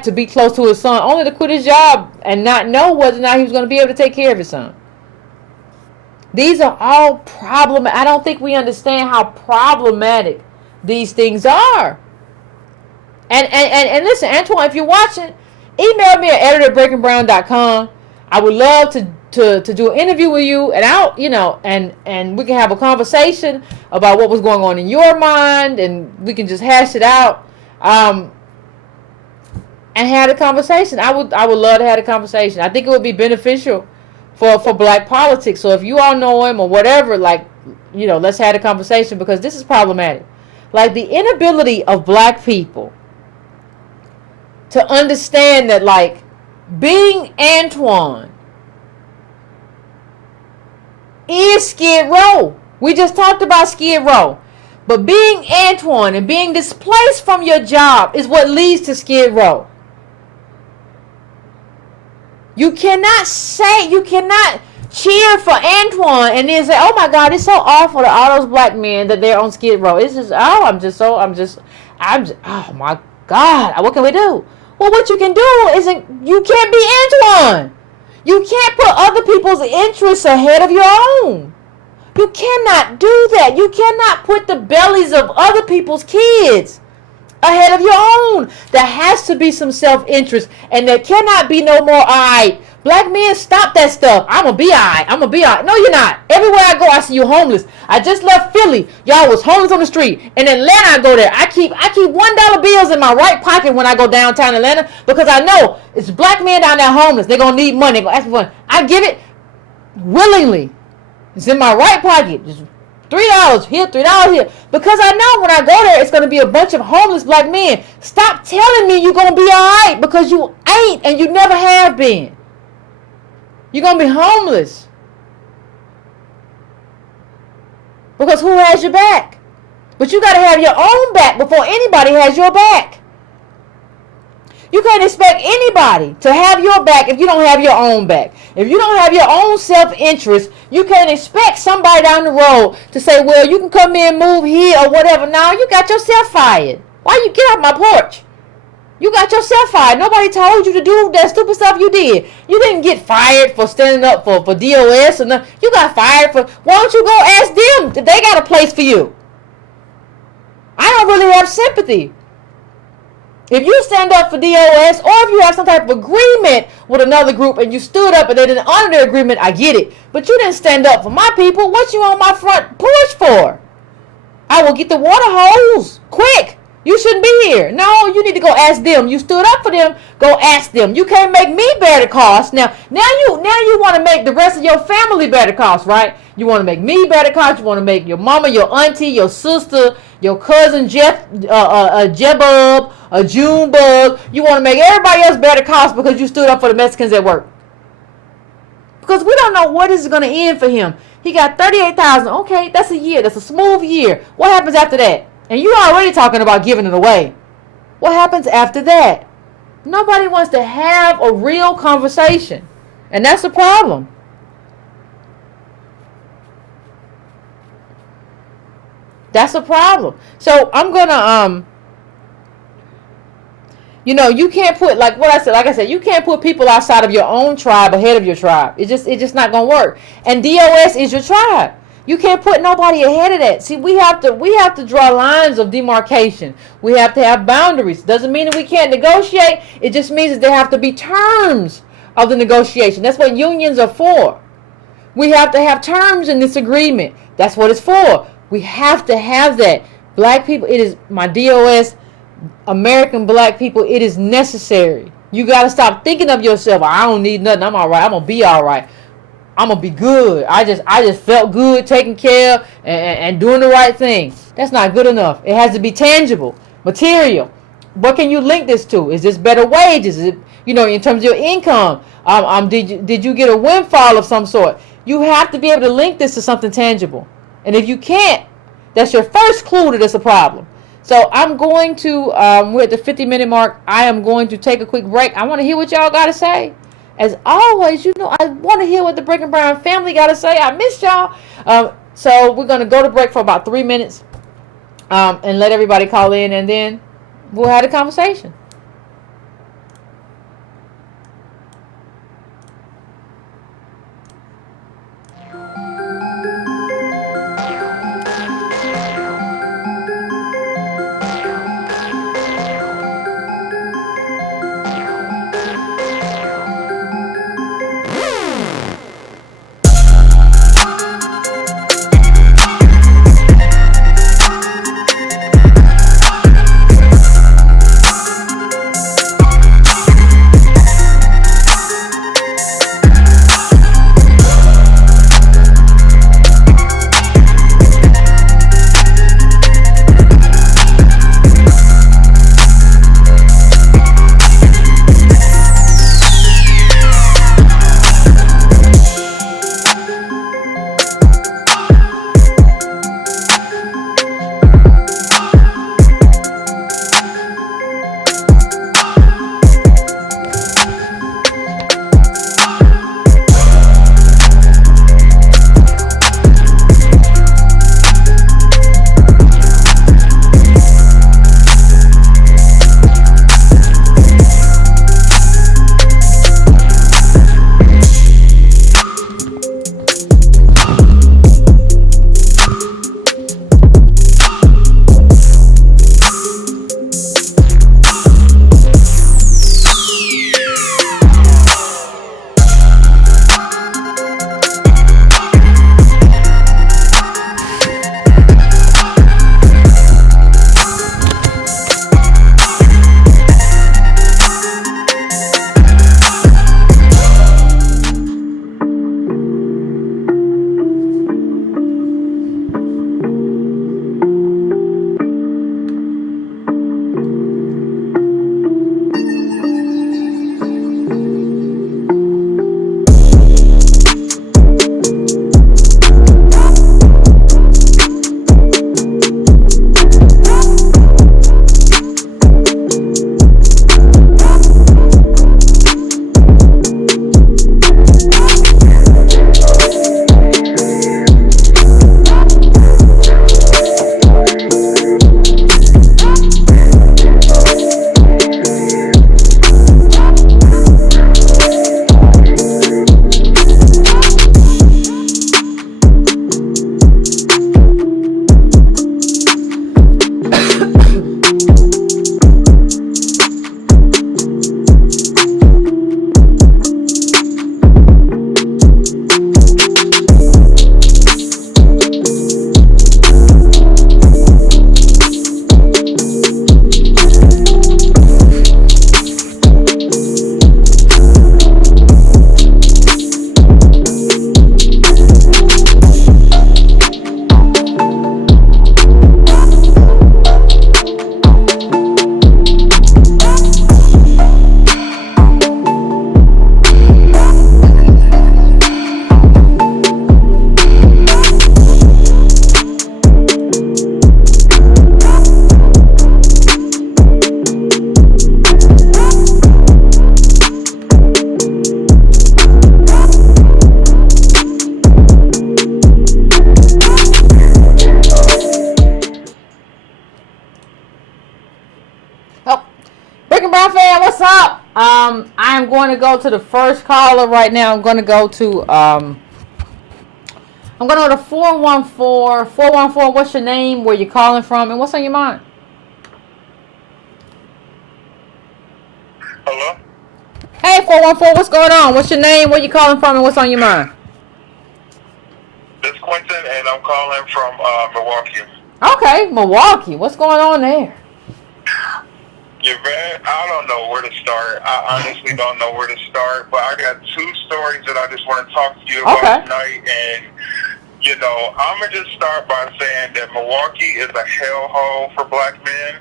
to be close to his son, only to quit his job and not know whether or not he was going to be able to take care of his son. These are all problematic. I don't think we understand how problematic these things are. And listen, Antoine, if you're watching, email me at editor@breakingbrown.com. I would love to do an interview with you, and and we can have a conversation about what was going on in your mind, and we can just hash it out, and have a conversation. I would love to have a conversation. I think it would be beneficial for black politics. So if you all know him or whatever, let's have a conversation, because this is problematic. Like, the inability of black people to understand that, like, being Antoine is Skid Row. We just talked about Skid Row. But being Antoine and being displaced from your job is what leads to Skid Row. You cannot cheer for Antoine and then say, oh my God, it's so awful to all those black men that they're on Skid Row. It's just, oh my God, what can we do? Well, what you can do you can't be Antoine. You can't put other people's interests ahead of your own. You cannot do that. You cannot put the bellies of other people's kids ahead of your own. There has to be some self-interest, and there cannot be no more, all right, black men, stop that stuff. I'm going to be all right. No, you're not. Everywhere I go, I see you homeless. I just left Philly. Y'all was homeless on the street. In Atlanta, I go there. I keep $1 bills in my right pocket when I go downtown Atlanta, because I know it's black men down there homeless. They're going to need money. They're going to ask me for money. I give it willingly. It's in my right pocket. Just $3 here, $3 here. Because I know when I go there, it's going to be a bunch of homeless black men. Stop telling me you're going to be all right, because you ain't, and you never have been. You're going to be homeless. Because who has your back? But you got to have your own back before anybody has your back. You can't expect anybody to have your back if you don't have your own back. If you don't have your own self-interest, you can't expect somebody down the road to say, well, you can come in, move here, or whatever. Now you got yourself fired. Why you get off my porch? You got yourself fired. Nobody told you to do that stupid stuff you did. You didn't get fired for standing up for DOS or nothing. You got fired for, why don't you go ask them if they got a place for you? I don't really have sympathy. If you stand up for DOS, or if you have some type of agreement with another group and you stood up and they didn't honor the agreement, I get it. But you didn't stand up for my people. What you on my front porch for? I will get the water hose quick. You shouldn't be here. No, you need to go ask them. You stood up for them. Go ask them. You can't make me bear the cost. Now you want to make the rest of your family bear the cost, right? You want to make me bear the cost. You want to make your mama, your auntie, your sister, your cousin Jebub, a Junebug. You want to make everybody else bear the cost because you stood up for the Mexicans at work. Because we don't know what is going to end for him. He got $38,000. Okay, that's a year. That's a smooth year. What happens after that? And you're already talking about giving it away. What happens after that? Nobody wants to have a real conversation. And that's the problem. That's a problem. So I'm going to You know, you can't put, like what I said, like I said, you can't put people outside of your own tribe ahead of your tribe. It's just not gonna work. And DOS is your tribe. You can't put nobody ahead of that. See, we have to draw lines of demarcation. We have to have boundaries. Doesn't mean that we can't negotiate. It just means that there have to be terms of the negotiation. That's what unions are for. We have to have terms in this agreement. That's what it's for. We have to have that. Black people, it is my DOS, American black people, it is necessary. You got to stop thinking of yourself, I don't need nothing, I'm all right, I'm going to be all right. I'm going to be good. I just felt good taking care of and doing the right thing. That's not good enough. It has to be tangible, material. What can you link this to? Is this better wages? Is it, in terms of your income? Did you get a windfall of some sort? You have to be able to link this to something tangible. And if you can't, that's your first clue that it's a problem. So I'm going to, we're at the 50-minute mark. I am going to take a quick break. I want to hear what y'all got to say. As always, I want to hear what the Breaking Brown family got to say. I missed y'all. So we're going to go to break for about 3 minutes and let everybody call in, and then we'll have a conversation. I am going to go to the first caller right now. I'm going to go to 414. 414, what's your name, where you calling from, and what's on your mind? Hello? Hey, 414, what's going on? What's your name, where you calling from, and what's on your mind? This is Quentin, and I'm calling from Milwaukee. Okay, Milwaukee. What's going on there? Yvette, I don't know where to start. I honestly don't know where to start, but I got two stories that I just want to talk to you about tonight. And, you know, I'm going to just start by saying that Milwaukee is a hellhole for black men.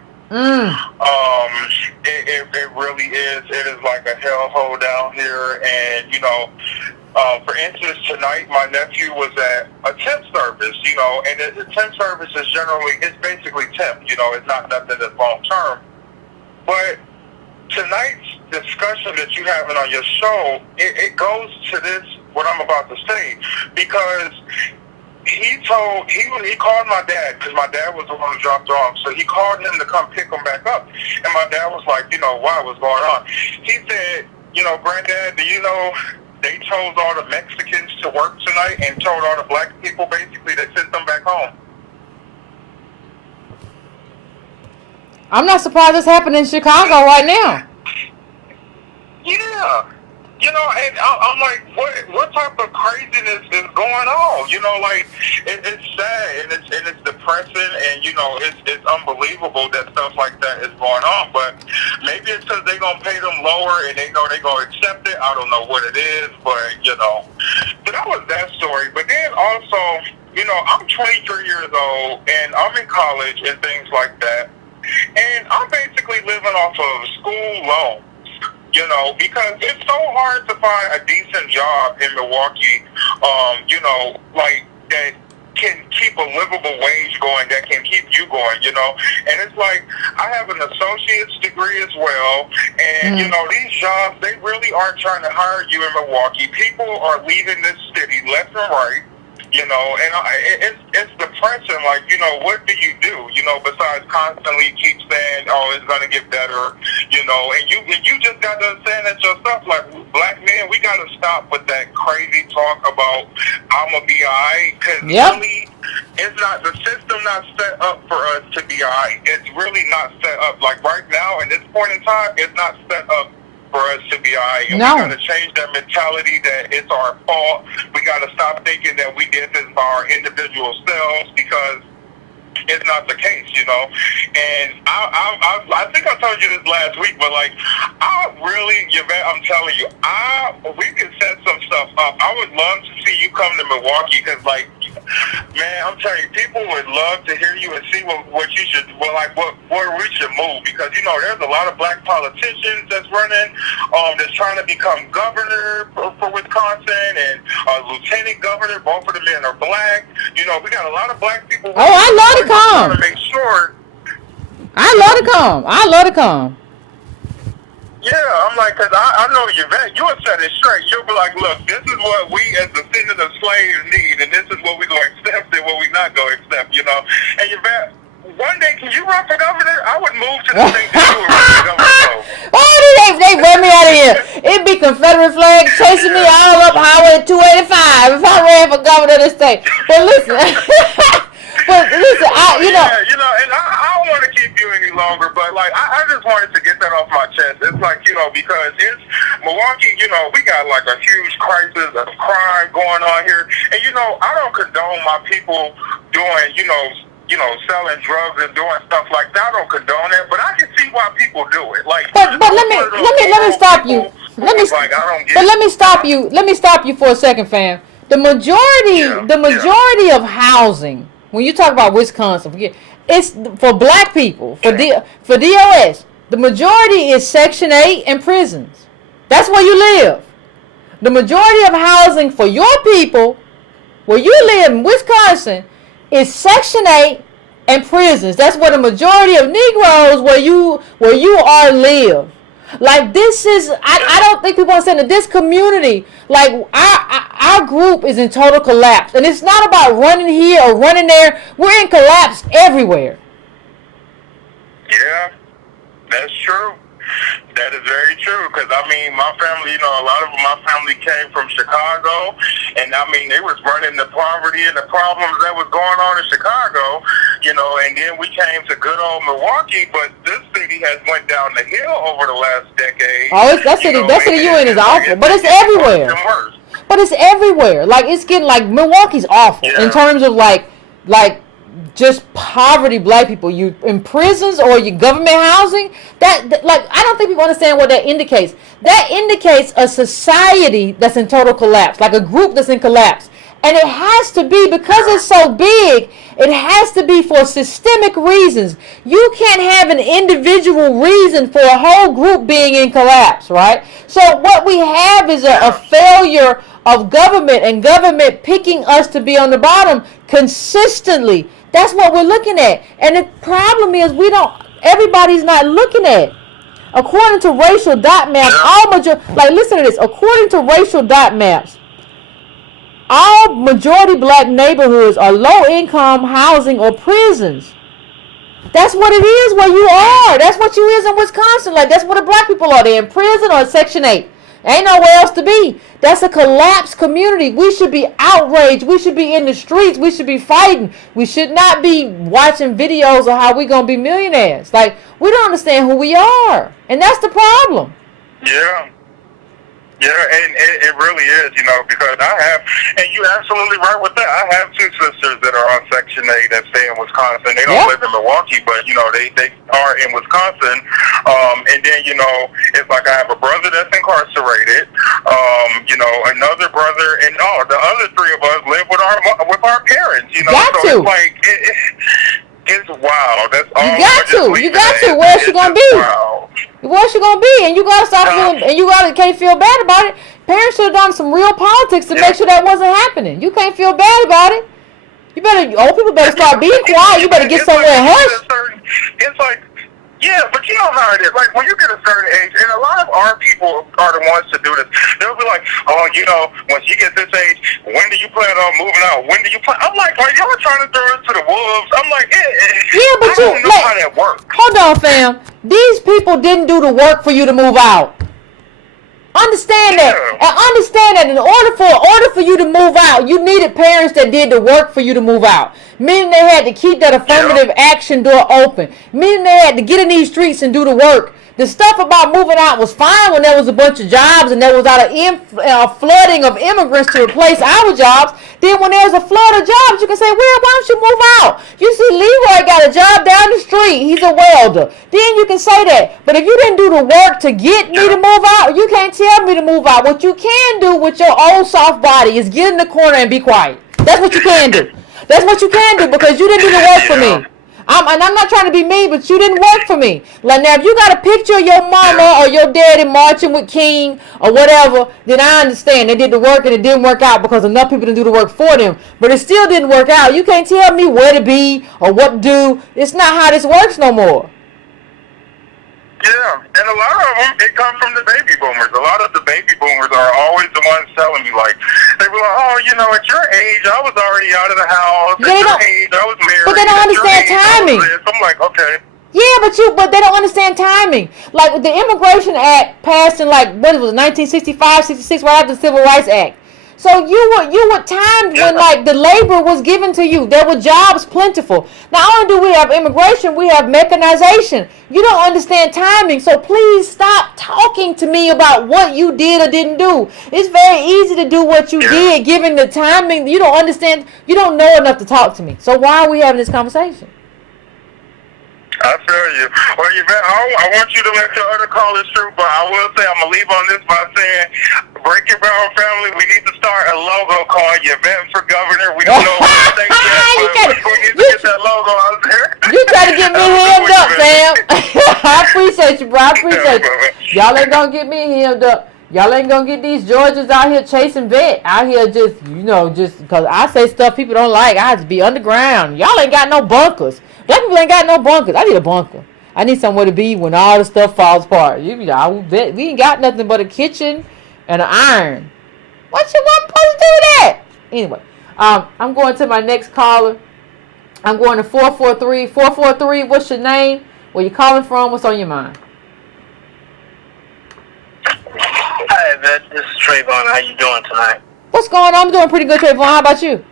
It really is. It is like a hellhole down here. And, you know, for instance, tonight my nephew was at a temp service, you know, and the temp service is generally, it's basically temp, you know, it's not nothing that's long term. But tonight's discussion that you're having on your show, it goes to this, what I'm about to say, because he called my dad, because my dad was the one who dropped off, so he called him to come pick him back up, and my dad was like, you know, why, what's going on? He said, you know, Granddad, do you know they chose all the Mexicans to work tonight and told all the black people basically to send them back home? I'm not surprised this happened in Chicago right now. Yeah. You know, and I'm like, what type of craziness is going on? You know, like, it's sad and it's depressing, and, you know, it's unbelievable that stuff like that is going on. But maybe it's because they're going to pay them lower and they know they're going to accept it. I don't know what it is, but, you know. So that was that story. But then also, you know, I'm 23 years old and I'm in college and things like that. And I'm basically living off of school loans, you know, because it's so hard to find a decent job in Milwaukee, you know, like that can keep a livable wage going, that can keep you going, you know. And it's like, I have an associate's degree as well, and, you know, these jobs, they really aren't trying to hire you in Milwaukee. People are leaving this city left and right. You know, and it's depressing. Like, you know, what do? You know, besides constantly keep saying, "Oh, it's gonna get better." You know, and you just got to understand that yourself. Like, black men, we got to stop with that crazy talk about "I'ma be alright," because really, it's not, the system not set up for us to be alright. It's really not set up. Like right now, at this point in time, it's not set up for us to be alright. And we gotta change that mentality that it's our fault. We gotta stop thinking that we did this by our individual selves, because it's not the case, you know. And I think I told you this last week, but like, I really, Yvette, I'm telling you, we can set some stuff up. I would love to see you come to Milwaukee, because like, man, I'm telling you, people would love to hear you and see what you should, where we should move, because, you know, there's a lot of black politicians that's running, that's trying to become governor for Wisconsin, and lieutenant governor. Both of the men are black. You know, we got a lot of black people. Oh, I love to come. To make sure. I love to come. Yeah, I'm like, because I know Yvette, you'll set it straight. You'll be like, look, this is what we as descendants of slaves need, and this is what we're going to accept and what we're not going to accept, you know. And Yvette, one day, can you run for governor? I would move to the state that you would run for governor. Why do they run me out of here? It'd be Confederate flags chasing me all up Highway 285 if I ran for governor of the state. But listen, you know. Yeah, you know, and I don't want to keep you any longer, but like, I just wanted to get that off my chest. It's like, you know, because it's Milwaukee, you know, we got like a huge crisis of crime going on here. And, you know, I don't condone my people doing, you know, selling drugs and doing stuff like that. I don't condone that, but I can see why people do it. Like, but let me stop you. Let me stop you for a second, fam. The majority of housing, when you talk about Wisconsin, it's for black people, for DOS. The majority is Section 8 and prisons. That's where you live. The majority of housing for your people, where you live in Wisconsin, is Section 8 and prisons. That's where the majority of Negroes where you are live. Like, this is, I don't think people understand that this community, like, our group is in total collapse. And it's not about running here or running there. We're in collapse everywhere. Yeah, that's true. That is very true, because I mean, my family, a lot of my family came from Chicago, and I mean, they was running the poverty and the problems that was going on in Chicago, and then we came to good old Milwaukee, but this city has went down the hill over the last decade. Oh, that city you in is awful, but it's everywhere. But it's everywhere. Like, it's getting, like, Milwaukee's awful in terms of, like just poverty black people. You in prisons or you government housing. That like, I don't think people understand what that indicates. That indicates a society that's in total collapse, like a group that's in collapse. And it has to be, because it's so big, it has to be for systemic reasons. You can't have an individual reason for a whole group being in collapse, right? So what we have is a failure of government, and government picking us to be on the bottom consistently. That's what we're looking at. And the problem is everybody's not looking at it. According to racial dot maps, listen to this. According to racial dot maps, all majority black neighborhoods are low-income housing or prisons. That's what it is where you are. That's what you is in Wisconsin. Like, that's where the black people are. They're in prison or Section 8. Ain't nowhere else to be. That's a collapsed community. We should be outraged. We should be in the streets. We should be fighting. We should not be watching videos of how we going to be millionaires. Like, we don't understand who we are. And that's the problem. Yeah. Yeah, and it really is, because and you're absolutely right with that. I have two sisters that are on Section 8 that stay in Wisconsin. They don't live in Milwaukee, but, they are in Wisconsin. And then, it's like I have a brother that's incarcerated, another brother, and the other three of us live with our parents, Got to. It's like, it's wild. That's all. You got to. Where's she going to be? Wild. Where's she gonna be? And you gotta stop feeling, and you can't feel bad about it. Parents should have done some real politics to make sure that wasn't happening. You can't feel bad about it. Old people better start being quiet. You better get somewhere and hush. It's like, yeah, but you know how it is. Like, when you get a certain age, and a lot of our people are the ones to do this, they'll be like, once you get this age, when do you plan on moving out? When do you plan? I'm like, are y'all trying to throw us to the wolves? I'm like, I don't know how that works. Hold on, fam. These people didn't do the work for you to move out. Understand that. And understand that in order for you to move out, you needed parents that did the work for you to move out. Meaning they had to keep that affirmative action door open. Meaning they had to get in these streets and do the work. The stuff about moving out was fine when there was a bunch of jobs and there was a flooding of immigrants to replace our jobs. Then when there's a flood of jobs, you can say, well, why don't you move out? You see, Leroy got a job down the street. He's a welder. Then you can say that. But if you didn't do the work to get me to move out, you can't tell me to move out. What you can do with your old soft body is get in the corner and be quiet. That's what you can do. That's what you can do, because you didn't do the work for me. I'm not trying to be mean, but you didn't work for me. Like, now, if you got a picture of your mama or your daddy marching with King or whatever, then I understand. They did the work and it didn't work out because enough people didn't do the work for them. But it still didn't work out. You can't tell me where to be or what to do. It's not how this works no more. Yeah, and a lot of them, it comes from the baby boomers. A lot of the baby boomers are always the ones telling me, like, they were like, at your age, I was already out of the house. At your age, I was married. But they don't understand timing. I'm like, okay. Yeah, but they don't understand timing. Like, the Immigration Act passed in, 1965, 66, right after the Civil Rights Act. So you were timed when the labor was given to you. There were jobs plentiful. Not only do we have immigration, we have mechanization. You don't understand timing, so please stop talking to me about what you did or didn't do. It's very easy to do what you did given the timing. You don't understand. You don't know enough to talk to me. So why are we having this conversation? I feel you. Well, Yvette, I want you to let your other callers through, but I will say, I'm going to leave on this by saying, Breaking Brown family, we need to start a logo called Yvette for Governor. We don't know what to think yet, but we need to get that logo out there. You try to get me hemmed up, Sam. I appreciate you, bro. I appreciate you. Y'all ain't going to get me hemmed up. Y'all ain't going to get these Georgians out here chasing vet. Out here just because I say stuff people don't like. I have to be underground. Y'all ain't got no bunkers. Black people ain't got no bunkers. I need a bunker. I need somewhere to be when all the stuff falls apart. We ain't got nothing but a kitchen and an iron. What you want supposed to do that? Anyway, I'm going to my next caller. I'm going to 443. 443, what's your name? Where you calling from? What's on your mind? Yvette. This is Trayvon. How you doing tonight? What's going on? I'm doing pretty good, Trayvon. How about you?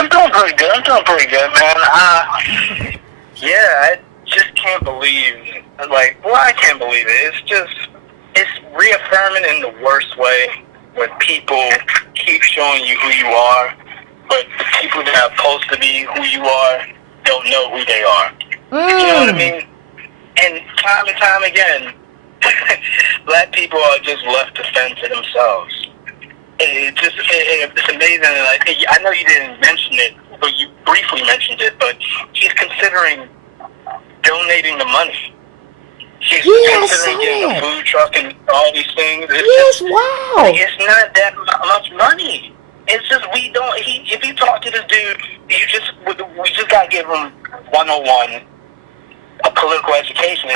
I'm doing pretty good. Man. I just can't believe, I can't believe it. It's reaffirming in the worst way when people keep showing you who you are, but the people that are supposed to be who you are don't know who they are. You know what I mean? And time again, black people are just left to fend to themselves. It's amazing. I know you didn't mention it, but you briefly mentioned it, but she's considering donating the money. She's considering getting a food truck and all these things. Wow. It's not that much money. It's just if you talk to this dude, we just gotta give him 101, a political education.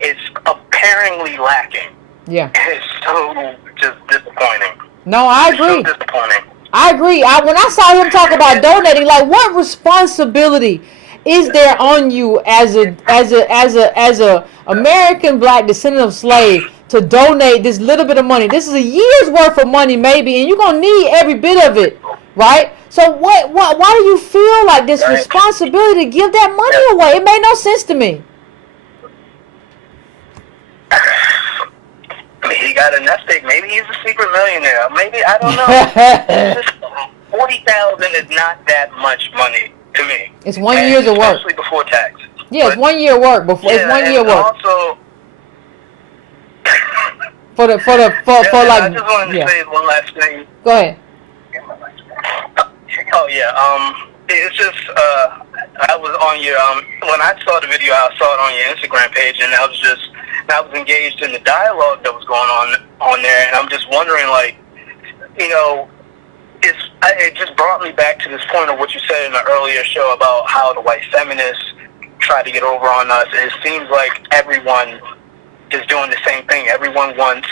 It's apparently lacking. Yeah. It's so just disappointing. No, I agree. It's so disappointing. I agree. When I saw him talk about donating, like, what responsibility is there on you as a American black descendant of slave to donate this little bit of money? This is a year's worth of money, maybe, and you're gonna need every bit of it, right? So why do you feel like this responsibility to give that money away? It made no sense to me. He got a nest egg. Maybe he's a secret millionaire. Maybe, I don't know. $40,000 is not that much money to me. It's 1 year's of work, especially before tax. Yeah, it's 1 year work before. It's 1 year work. Also, I just wanted to say one last thing. Go ahead. Oh yeah. It's just I was on your when I saw the video, I saw it on your Instagram page, and I was engaged in the dialogue that was going on there, and I'm just wondering, it just brought me back to this point of what you said in the earlier show about how the white feminists try to get over on us. It seems like everyone is doing the same thing. Everyone wants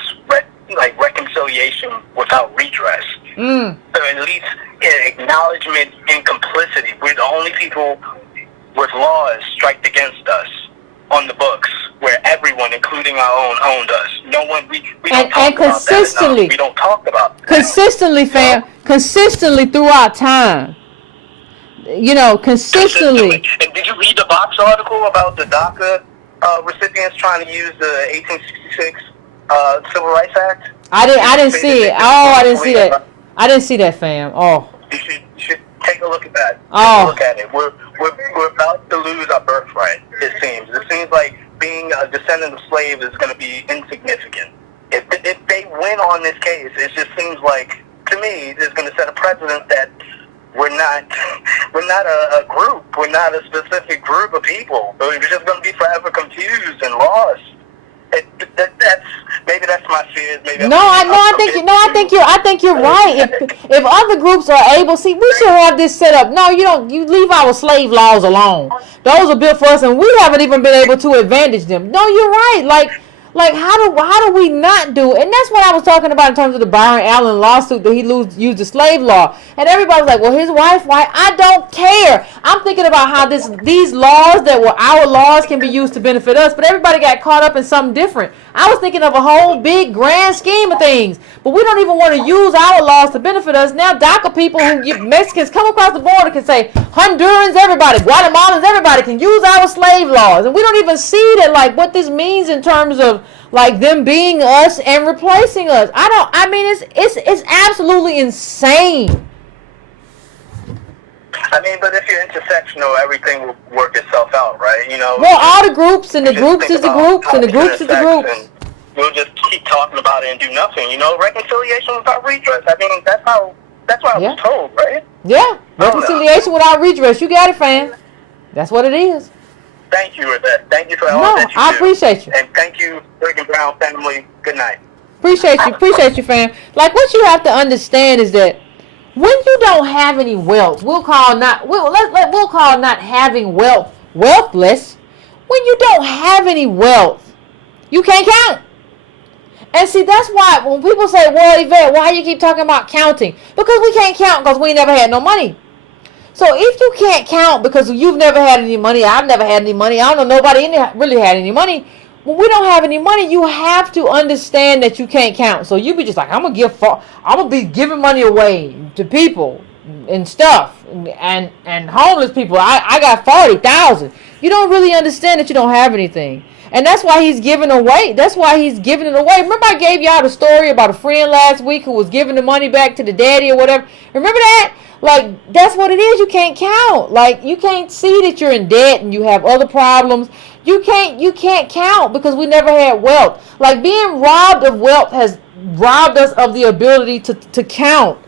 reconciliation without redress. So at least acknowledgement and complicity. We're the only people with laws striked against us on the books, where everyone, including our own, owned us. No one, we don't talk about that enough. We don't talk about that. Consistently, fam. Consistently throughout time. Consistently. And did you read the Vox article about the DACA recipients trying to use the 1866 Civil Rights Act? I didn't see it. I didn't see that. I didn't see that, fam. Oh. You should take a look at that. Oh. Take a look at it. We're about to lose our birthright, it seems. It seems like being a descendant of slaves is going to be insignificant. If they win on this case, it just seems like, to me, it's going to set a precedent that we're not a group. We're not a specific group of people. We're just going to be forever confused and lost. Maybe that's my fears. I think you're right. If other groups are able, see, we should have this set up. No, you don't. You leave our slave laws alone. Those are built for us, and we haven't even been able to advantage them. No, you're right. Like how do we not do it? And that's what I was talking about in terms of the Byron Allen lawsuit that he used the slave law. And everybody's like, well, his wife, why? I don't care. I'm thinking about how these laws that were our laws can be used to benefit us, but everybody got caught up in something different. I was thinking of a whole big grand scheme of things, but we don't even want to use our laws to benefit us. Now DACA people Mexicans come across the border can say Hondurans, everybody, Guatemalans, everybody can use our slave laws, and we don't even see that, like, what this means in terms of like them being us and replacing us. It's absolutely insane. But if you're intersectional, everything will work itself out, right? Well, all the groups, and the groups is the groups, and the groups is the groups. We'll just keep talking about it and do nothing. Reconciliation without redress. That's what I was told, right? Yeah, reconciliation without redress. You got it, fam. That's what it is. Thank you, Yvette. Thank you for all that you do. I appreciate you. And thank you, Brigham Brown family. Good night. Appreciate you, fam. Like, what you have to understand is that when you don't have any wealth, we'll call not having wealth wealthless. When you don't have any wealth, you can't count. And see, that's why when people say, well, Yvette, why you keep talking about counting? Because we can't count because we never had no money. So if you can't count because you've never had any money, I've never had any money, I don't know nobody in there really had any money, when we don't have any money, you have to understand that you can't count. So you be just like, I'm gonna be giving money away to people and stuff, and homeless people. I got 40,000. You don't really understand that you don't have anything, and that's why he's giving away. That's why he's giving it away. Remember, I gave y'all the story about a friend last week who was giving the money back to the daddy or whatever. Remember that? Like, that's what it is. You can't count. Like, you can't see that you're in debt and you have other problems. You can't count because we never had wealth. Like, being robbed of wealth has robbed us of the ability to count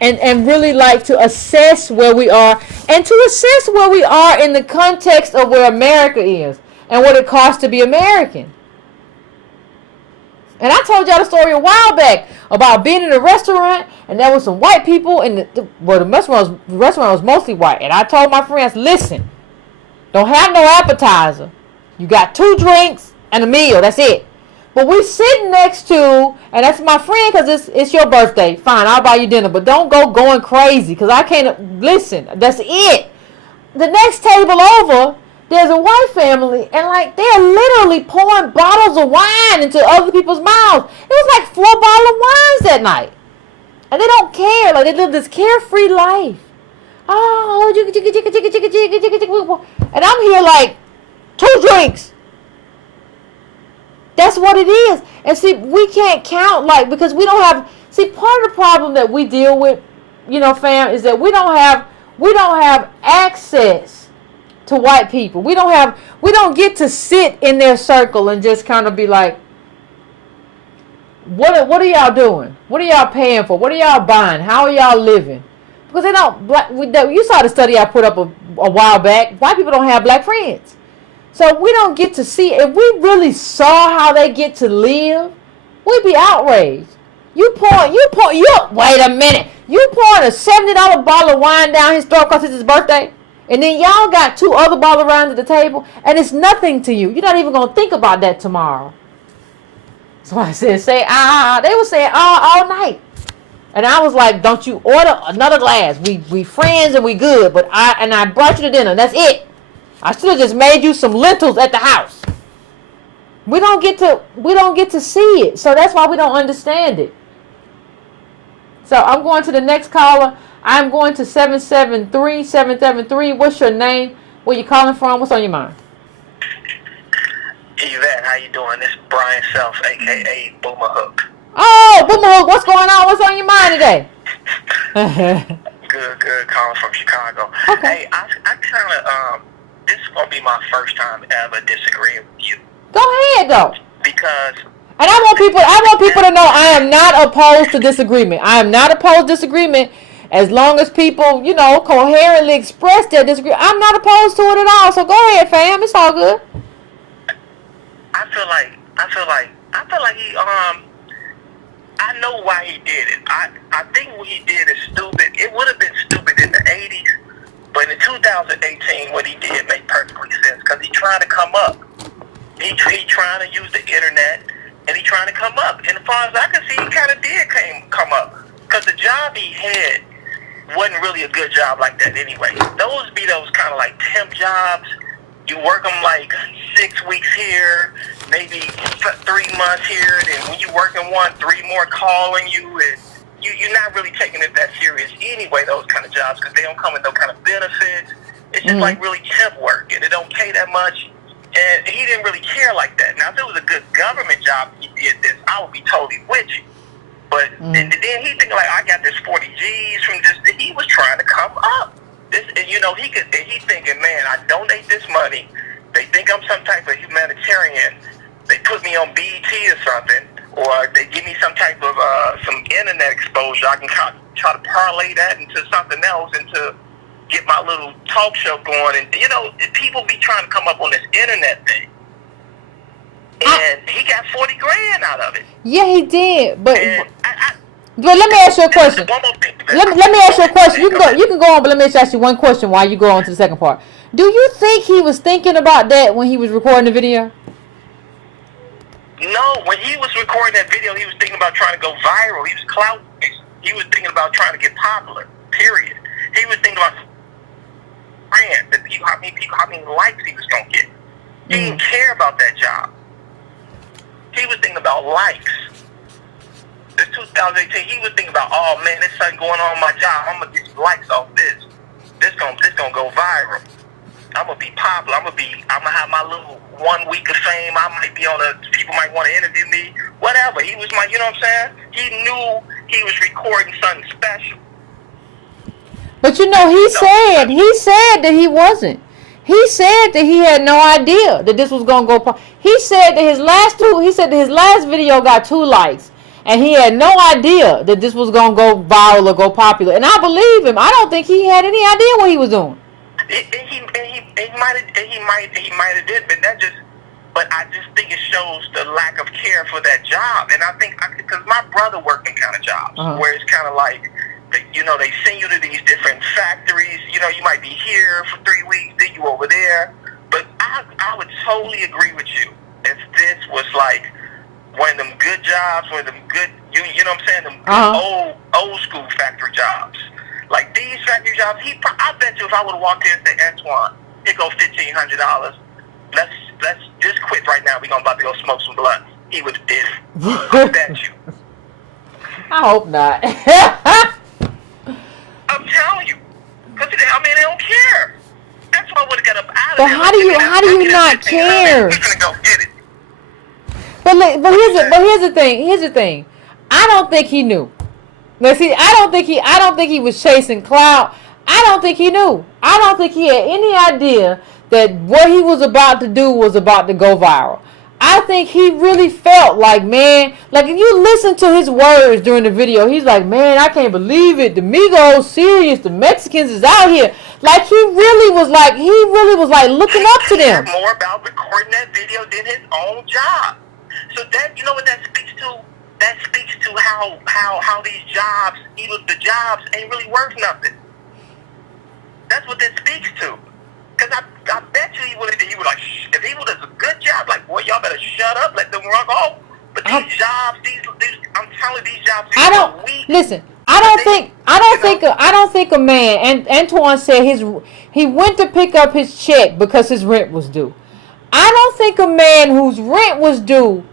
and really like to assess where we are, and to assess where we are in the context of where America is and what it costs to be American. And I told y'all the story a while back about being in a restaurant, and there was some white people, and the restaurant was mostly white. And I told my friends, listen, don't have no appetizer. You got 2 drinks and a meal. That's it. But we sitting next to, and that's my friend because it's your birthday. Fine, I'll buy you dinner. But don't go going crazy because I can't. Listen, that's it. The next table over, there's a white family, and like they're literally pouring bottles of wine into other people's mouths. It was like 4 bottles of wines that night. And they don't care. Like, they live this carefree life. Oh, and I'm here like 2 drinks. That's what it is. And see, we can't count, like, because we don't have, see, part of the problem that we deal with, you know, fam, is that we don't have access to white people. We don't get to sit in their circle and just kind of be like, what are y'all doing? What are y'all paying for? What are y'all buying? How are y'all living? Because they don't, you saw the study I put up a while back. White people don't have black friends. So we don't get to see, if we really saw how they get to live, we'd be outraged. Wait a minute. You pouring a $70 bottle of wine down his throat because it's his birthday? And then y'all got 2 other bottles of wine at the table, and it's nothing to you. You're not even going to think about that tomorrow. So I said, they were saying, all night. And I was like, don't you order another glass. We friends and we good, but I brought you to dinner. That's it. I should have just made you some lentils at the house. We don't get to see it. So that's why we don't understand it. So I'm going to the next caller. I'm going to 773. What's your name? Where you calling from? What's on your mind? Yvette, how you doing? This is Brian Self, a.k.a. Boomer Hook. Oh, Boomer Hook, what's going on? What's on your mind today? Good. Calling from Chicago. Okay. Hey, I kind of, this is going to be my first time ever disagreeing with you. Go ahead, though. Because... And I want people to know I am not opposed to disagreement. I am not opposed to disagreement as long as people, you know, coherently express their disagreement. I'm not opposed to it at all. So go ahead, fam. It's all good. I feel like he, I know why he did it. I think what he did is stupid. It would have been stupid in the 80s, but in 2018, what he did made perfectly sense because he's trying to come up. He trying to use the internet, and he trying to come up. And as far as I can see, he kind of did come up because the job he had wasn't really a good job like that anyway. Those kind of like temp jobs. You work them like 6 weeks here, maybe 3 months here, and then when you work in 3 more calling you, and you're not really taking it that serious anyway, those kind of jobs, because they don't come with no kind of benefits. It's just like really temp work, and it don't pay that much, and he didn't really care like that. Now, if it was a good government job he did this, I would be totally with you. But and then he thinking like, I got this 40 G's from this. He was trying to come up. You know, he thinking, man, I donate this money. They think I'm some type of humanitarian. They put me on BET or something, or they give me some type of some internet exposure. I can try to parlay that into something else and to get my little talk show going. And you know, people be trying to come up on this internet thing, and he got 40 grand out of it. Yeah, he did, but let me ask you a question. Let me ask you a question. You can go on, but let me just ask you one question while you go on to the second part. Do you think he was thinking about that when he was recording the video? No, when he was recording that video, he was thinking about trying to go viral. He was clout. He was thinking about trying to get popular. Period. He was thinking about how many likes he was gonna get. He didn't care about that job. He was thinking about likes. It's 2018. He was thinking about, oh man, there's something going on in my job. I'm gonna get some likes off this. This gonna go viral. I'm gonna be popular. I'm gonna have my little 1 week of fame. I might be on people might want to interview me. Whatever. He was you know what I'm saying? He knew he was recording something special. But he said that he wasn't. He said that he had no idea that this was gonna go. He said that his last video got 2 likes, and he had no idea that this was gonna go viral or go popular. And I believe him. I don't think he had any idea what he was doing. He might have did, but I just think it shows the lack of care for that job. And I think because my brother worked in kind of jobs where it's kind of like, they send you to these different factories. You might be here for 3 weeks, then you over there. But I would totally agree with you. If this was like one of them good jobs, one of them good, you know what I'm saying, them good old school factory jobs. Like these factory jobs, I bet you if I would have walked in and said, Antoine, here go $1,500. Let's just quit right now. We're about to go smoke some blunts. He would have did it. I bet you. I hope not. I'm telling you. Because, they don't care. That's why I would have got up out of But there. how do you not care? We're going to go get it. But here's the thing. I don't think he knew. Now see, I don't think he was chasing clout. I don't think he knew. I don't think he had any idea that what he was about to do was about to go viral. I think he really felt like, man, like if you listen to his words during the video, he's like, man, I can't believe it. The Migos serious. The Mexicans is out here. Like he really was like looking up to them. He cared more about recording that video than his own job. So that, you know what that speaks to? That speaks to how these jobs, even the jobs, ain't really worth nothing. That's what that speaks to. Because I bet you he would like, if he would have a good job, like, boy, y'all better shut up, let them run off. But these jobs, I'm telling you, these jobs, I don't think a man, and Antoine said he went to pick up his check because his rent was due. I don't think a man whose rent was due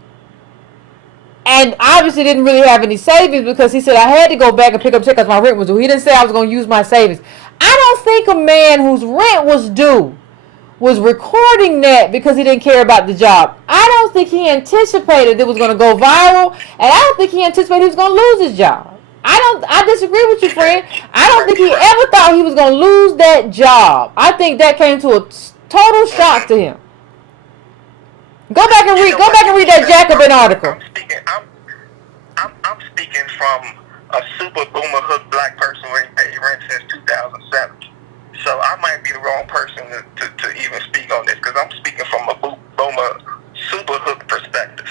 and obviously didn't really have any savings because he said I had to go back and pick up check because my rent was due. He didn't say I was going to use my savings. I don't think a man whose rent was due was recording that because he didn't care about the job. I don't think he anticipated it was going to go viral, and I don't think he anticipated he was going to lose his job. I disagree with you, friend. I don't think he ever thought he was going to lose that job. I think that came to a total shock to him. Go back and read that Jacobin article. I'm speaking from a super boomer hood black person who ain't paid rent since 2007. So I might be the wrong person to even speak on this because I'm speaking from a boomer super hood perspective.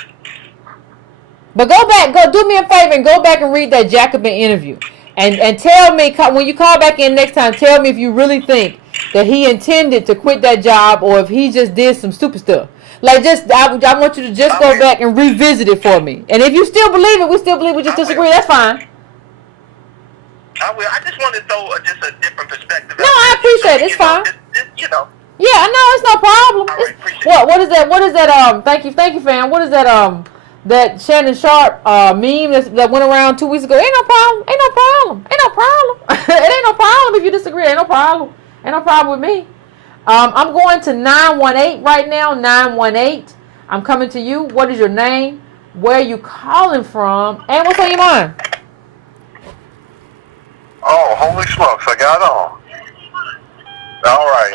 But do me a favor and go back and read that Jacobin interview. And tell me, when you call back in next time, tell me if you really think that he intended to quit that job or if he just did some stupid stuff. Like, I want you to just go back and revisit it for me. And if you still believe it, we just disagree, that's fine. I will. I just want to throw just a different perspective. No, I appreciate it. It's fine. Yeah, I know. It's no problem. All right, appreciate it. What is that, thank you, fam. What is that, that Shannon Sharp meme that went around 2 weeks ago? Ain't no problem. It ain't no problem if you disagree. Ain't no problem with me. I'm going to 918 right now. 918. I'm coming to you. What is your name? Where are you calling from? And what's on your mind? Oh, holy smokes, I got on. All right,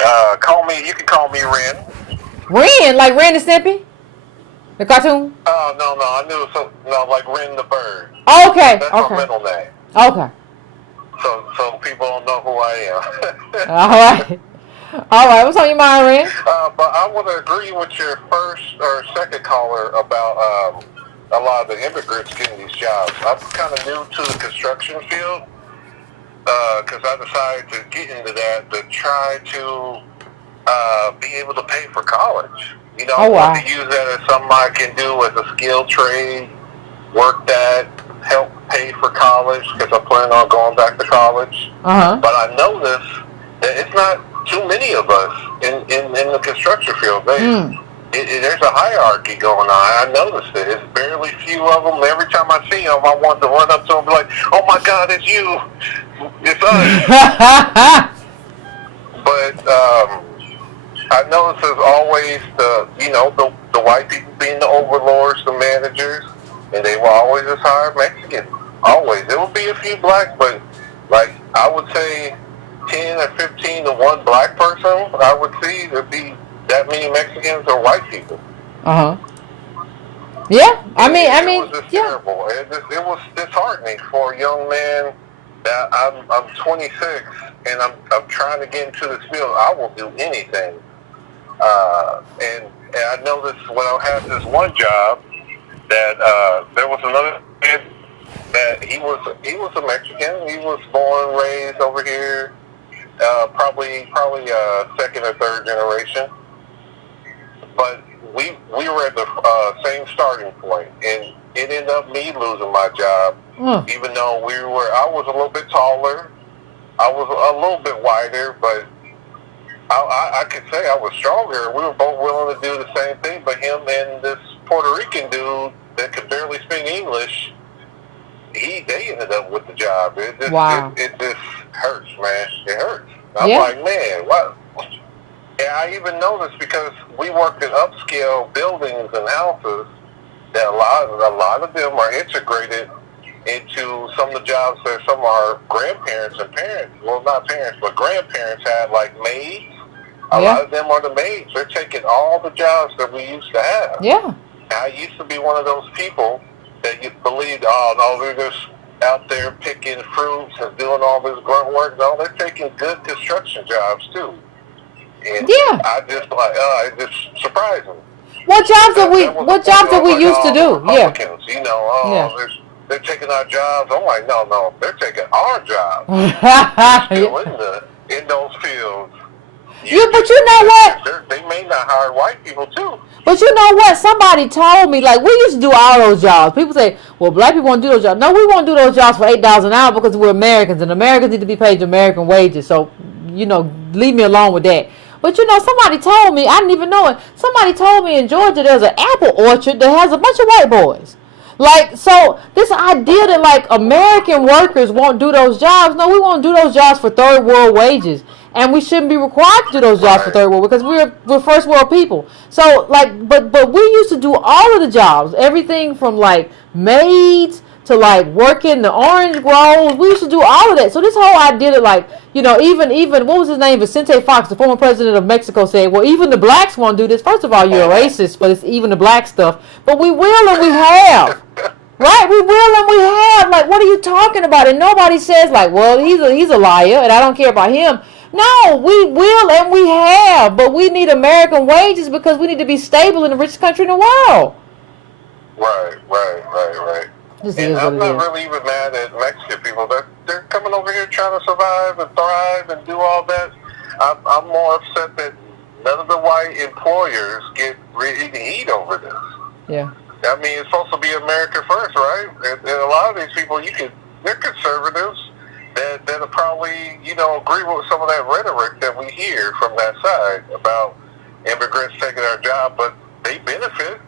you can call me Ren. Ren, like Ren and Stimpy? The cartoon? Oh, no, I knew it was like Ren the bird. Okay, That's okay. my middle name. Okay. So people don't know who I am. All right, what's on your mind, Ren? But I would agree with your first or second caller about a lot of the immigrants getting these jobs. I'm kind of new to the construction field. Because I decided to get into that to try to be able to pay for college. I want to use that as something I can do as a skilled trade, work that, help pay for college, because I plan on going back to college. Uh-huh. But I noticed that it's not too many of us in the construction field. there's a hierarchy going on. I noticed it. It's barely few of them. Every time I see them, I want to run up to them and be like, "Oh my God, it's you! It's us!" But I noticed there's always the white people being the overlords, the managers, and they will always just hire Mexicans. Always. There will be a few blacks, but like I would say 10 or 15 to one black person I would see there'd be that many Mexicans or white people. Yeah, I mean, it was just terrible. It was disheartening for a young man that I'm 26 and I'm trying to get into this field. I will do anything. And I noticed when I had this one job that there was another kid that he was a Mexican. He was born and raised over here, probably second or third generation. But we were at the same starting point, and it ended up me losing my job, even though I was a little bit taller, I was a little bit wider, but I could say I was stronger. We were both willing to do the same thing, but him and this Puerto Rican dude that could barely speak English, they ended up with the job. It just hurts, man. It hurts. I'm like, man, what? And I even noticed because we worked in upscale buildings and houses that a lot of them are integrated into some of the jobs that some of our grandparents and parents, well, not parents, but grandparents had, like maids. A lot of them are the maids. They're taking all the jobs that we used to have. Yeah. I used to be one of those people that you believed, oh, no, they're just out there picking fruits and doing all this grunt work. No, they're taking good construction jobs, too. And I just it just surprised me. What jobs did we used to do? Republicans, they're taking our jobs. I'm like, no, they're taking our jobs. Still in those fields. But you know what? They may not hire white people too. But you know what? Somebody told me, like, we used to do all those jobs. People say, well, black people won't do those jobs. No, we won't do those jobs for $8 an hour because we're Americans, and Americans need to be paid American wages. So, leave me alone with that. But somebody told me, I didn't even know it. Somebody told me in Georgia there's an apple orchard that has a bunch of white boys. Like, so this idea that like American workers won't do those jobs. No, we won't do those jobs for third world wages. And we shouldn't be required to do those jobs for third world because we're first world people. So like, but we used to do all of the jobs, everything from like maids to like working the orange groves. We used to do all of that. So this whole idea that like, even what was his name? Vicente Fox, the former president of Mexico, said, well, even the blacks won't do this. First of all, you're a racist, but it's even the black stuff. But we will and we have. Right? We will and we have. Like, what are you talking about? And nobody says like, well, he's a liar and I don't care about him. No, we will and we have. But we need American wages because we need to be stable in the richest country in the world. Right. And I'm not really even mad at Mexican people. They're coming over here trying to survive and thrive and do all that. I'm more upset that none of the white employers get really heat over this. Yeah. I mean, it's supposed to be America first, right? And a lot of these people, they're conservatives that'll probably, agree with some of that rhetoric that we hear from that side about immigrants taking our job, but they benefit.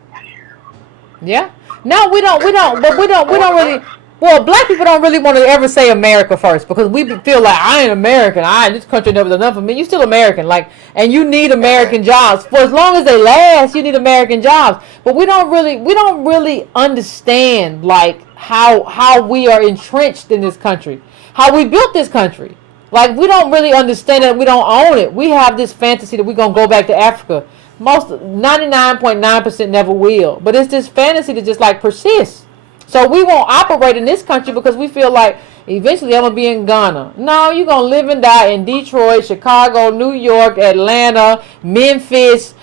Yeah. No, we don't really. Well, black people don't really want to ever say America first because we feel like I ain't American. This country never done enough for me. You still American, like, and you need American jobs for as long as they last. You need American jobs, but we don't really understand like how we are entrenched in this country, how we built this country. Like we don't really understand it. We don't own it. We have this fantasy that we're gonna go back to Africa. Most 99.9% never will, but it's this fantasy that just like persists. So we won't operate in this country because we feel like eventually I'm gonna be in Ghana. No, you're gonna live and die in Detroit, Chicago, New York, Atlanta, Memphis,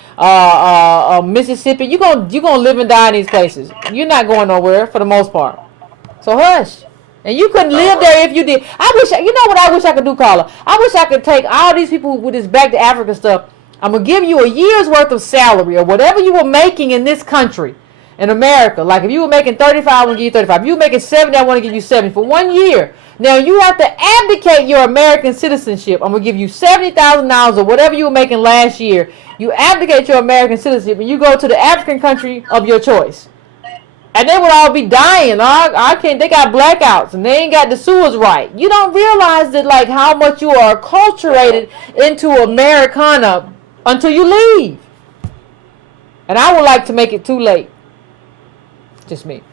Mississippi. You're gonna live and die in these places. You're not going nowhere for the most part. So hush. And you couldn't live there if you did. I wish I could do, Carla? I wish I could take all these people with this back to Africa stuff. I'm going to give you a year's worth of salary or whatever you were making in this country. in America. Like if you were making 35, I want to give you 35. If you were making 70, I want to give you 70 for 1 year. Now you have to abdicate your American citizenship. I'm gonna give you $70,000 or whatever you were making last year. You abdicate your American citizenship and you go to the African country of your choice. And they would all be dying. I can't. They got blackouts and they ain't got the sewers right. You don't realize that like how much you are acculturated into Americana until you leave. And I would like to make it too late. Just me.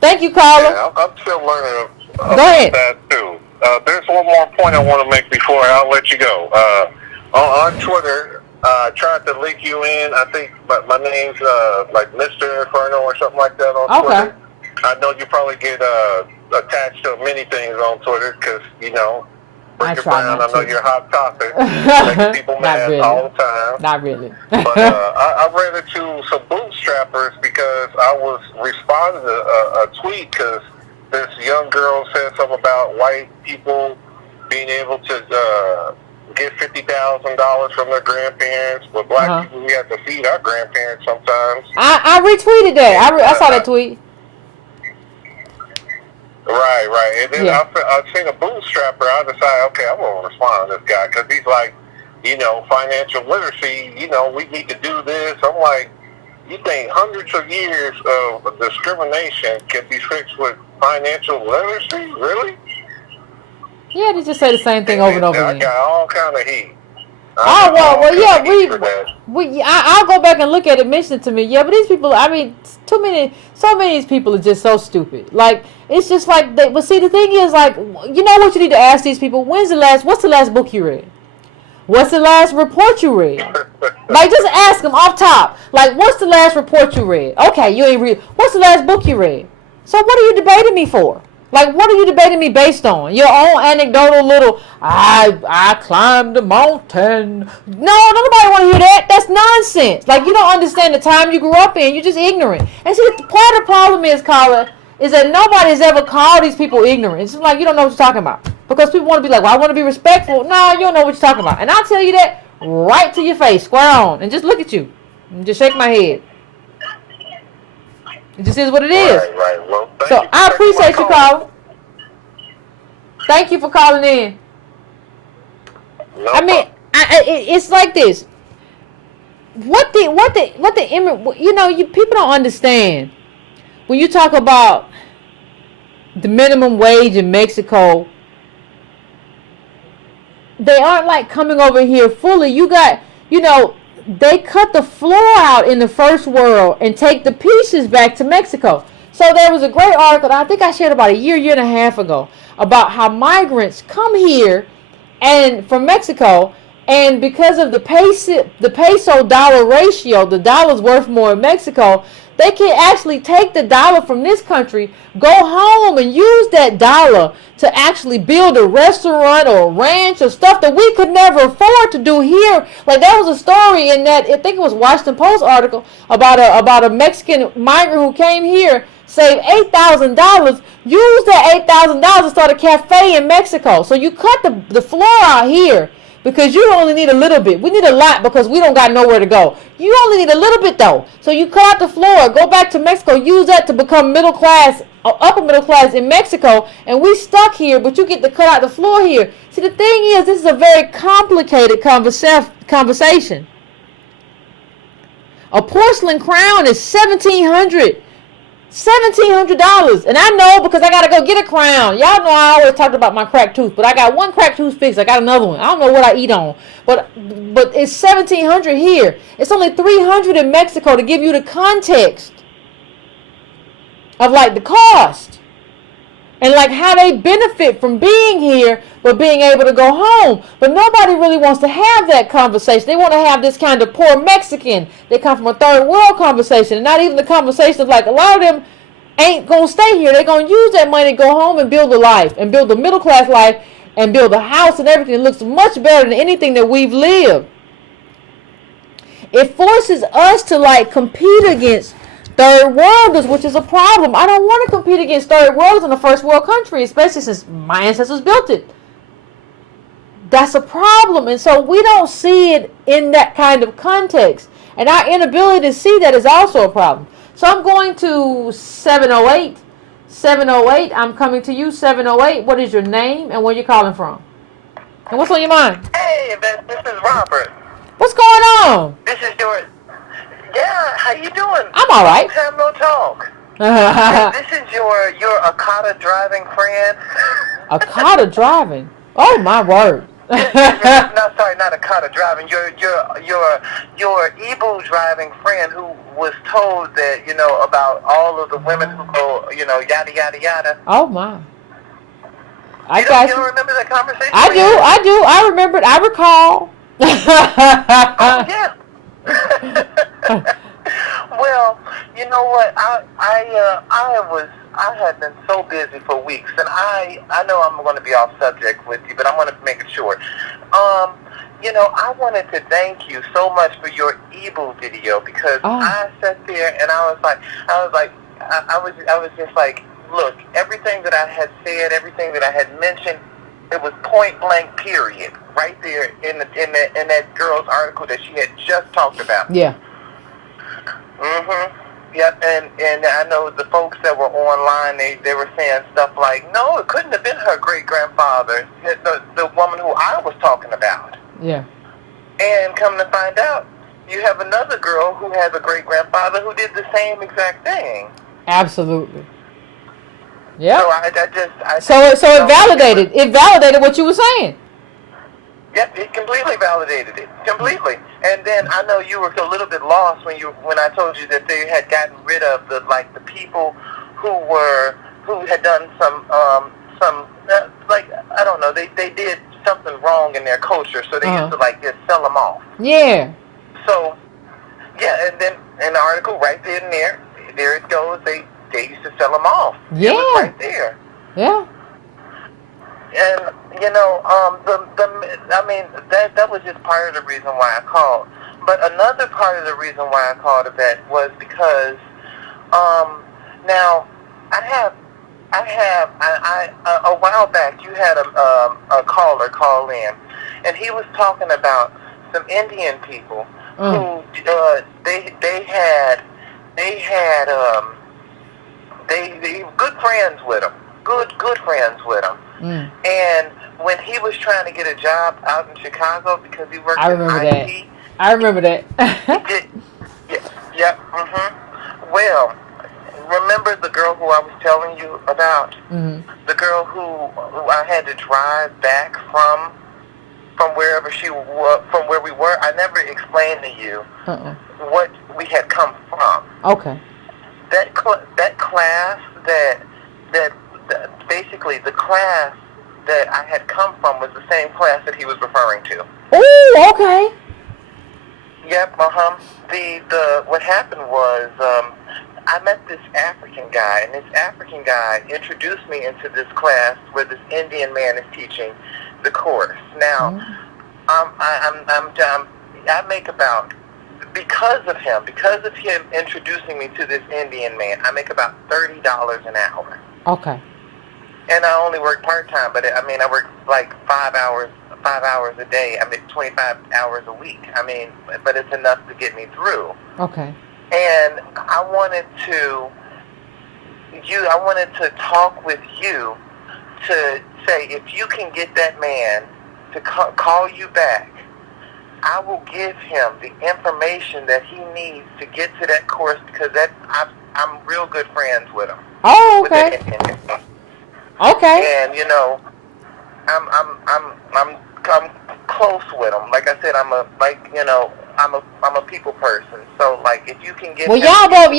Thank you, caller. Yeah, I'm still learning Go ahead. that too. There's one more point I want to make before I'll let you go. On Twitter, I tried to link you in. I think my name's like Mr. Inferno or something like that on Twitter. I know you probably get attached to many things on Twitter because, you know, Breaker Brown, I know you're a hot topic. Making people mad really. all the time. Not really. But I ran into some bootstrappers because I was responding to a tweet because this young girl said something about white people being able to get $50,000 from their grandparents, but black people, we have to feed our grandparents sometimes. I retweeted that. I saw that tweet. Right. And then I seen a bootstrapper. I decided, okay, I'm going to respond to this guy because he's like, you know, financial literacy, you know, we need to do this. I'm like, you think hundreds of years of discrimination can be fixed with financial literacy? Really? Yeah, they just say the same thing over and over again. I got all kind of heat. I'll go back and look at it, mention it to me. Yeah, but these people, I mean, so many of these people are just so stupid. Like, it's just like, but see, the thing is, like, you know what you need to ask these people? What's the last book you read? What's the last report you read? Like, just ask them off top. Like, what's the last report you read? Okay, you ain't read. What's the last book you read? So what are you debating me for? Like, what are you debating me based on? Your own anecdotal little, I climbed a mountain. No, nobody want to hear that. That's nonsense. Like, you don't understand the time you grew up in. You're just ignorant. And see, part of the problem is, caller, is that nobody's ever called these people ignorant. It's just like you don't know what you're talking about. Because people want to be like, well, I want to be respectful. No, you don't know what you're talking about. And I'll tell you that right to your face, square on, and just look at you. And just shake my head. It just is what it is. Right. Well, so I appreciate you calling. Thank you for calling in. No I mean, it's like this. What the immigrant, you know, people don't understand. When you talk about the minimum wage in Mexico, they aren't like coming over here fully. You got, you know, they cut the floor out in the first world and take the pieces back to Mexico. So there was a great article I think I shared about a year and a half ago about how migrants come here and from Mexico, and because of the peso dollar ratio, the dollar's worth more in Mexico. They can actually take the dollar from this country, go home and use that dollar to actually build a restaurant or a ranch or stuff that we could never afford to do here. Like there was a story in that, I think it was Washington Post article about a Mexican migrant who came here, saved $8,000, used that $8,000 to start a cafe in Mexico. So you cut the floor out here because you only need a little bit. We need a lot because we don't got nowhere to go. You only need a little bit though. So you cut out the floor, go back to Mexico, use that to become middle class, upper middle class in Mexico, and we stuck here, but you get to cut out the floor here. See, the thing is, this is a very complicated conversation. A porcelain crown is $1,700. $1,700, and I know because I gotta go get a crown. Y'all know I always talked about my cracked tooth, but I got one cracked tooth fixed. I got another one. I don't know what I eat on, but it's $1,700 here. It's only $300 in Mexico to give you the context of like the cost and like how they benefit from being here but being able to go home. But nobody really wants to have that conversation. They want to have this kind of poor Mexican. They come from a third world conversation, and not even the conversation of like a lot of them ain't going to stay here. They're going to use that money to go home and build a life and build a middle class life and build a house and everything that looks much better than anything that we've lived. It forces us to like compete against third worlders, which is a problem. I don't want to compete against third worlders in a first world country, especially since my ancestors built it. That's a problem. And so we don't see it in that kind of context. And our inability to see that is also a problem. So I'm going to 708. 708, I'm coming to you. 708, what is your name and where you calling from? And what's on your mind? Hey, Yvette, this is Robert. What's going on? This is George. Yeah, how you doing? I'm all right. Long time no talk. Hey, this is your Okada driving friend. Okada driving? Oh, my word. No, sorry, not Okada driving. Your Igbo driving friend who was told that, you know, about all of the women who go, you know, yada, yada, yada. Oh, my. You don't remember that conversation? I do. I remember it. I recall. Oh, yeah. Well, you know what? I had been so busy for weeks, and I know I'm going to be off subject with you, but I'm going to make it short. You know, I wanted to thank you so much for your Igbo video because I sat there and I was just like, look, everything that I had said, everything that I had mentioned, it was point blank, period, right there in that girl's article that she had just talked about. Yeah. Yep, and I know the folks that were online, they were saying stuff like, no, it couldn't have been her great-grandfather, the woman who I was talking about. Yeah. And come to find out, you have another girl who has a great-grandfather who did the same exact thing. Absolutely. Yeah. So it validated. It validated what you were saying. Yep, it completely validated it. Completely. And then I know you were a little bit lost when I told you that they had gotten rid of the people who had done some like, I don't know, they did something wrong in their culture, so they used to like just sell them off. Yeah. So yeah, and then in the article right there and there it goes, they used to sell them off. Yeah. It was right there. Yeah. And you know, that was just part of the reason why I called. But another part of the reason why I called Yvette was because now a while back you had a caller call in, and he was talking about some Indian people who they good friends with him. Good friends with him. And when he was trying to get a job out in Chicago because he worked in IT. I remember that. Yeah. Well, remember the girl who I was telling you about? The girl who I had to drive back from wherever from where we were. I never explained to you what we had come from. Okay. That class that basically the class that I had come from was the same class that he was referring to. Oh, okay. Yep, what happened was I met this African guy, and this African guy introduced me into this class where this Indian man is teaching the course. Now, I make about, because of him introducing me to this Indian man, I make about $30 an hour. Okay. And I only work part-time, but I work like 5 hours a day. I make 25 hours a week. But it's enough to get me through. Okay. And I wanted to talk with you to say, if you can get that man to call you back, I will give him the information that he needs to get to that course, because I'm real good friends with him. Oh, okay. Okay. And you know, I'm close with him. Like I said, I'm a people person. So like, if you can get y'all both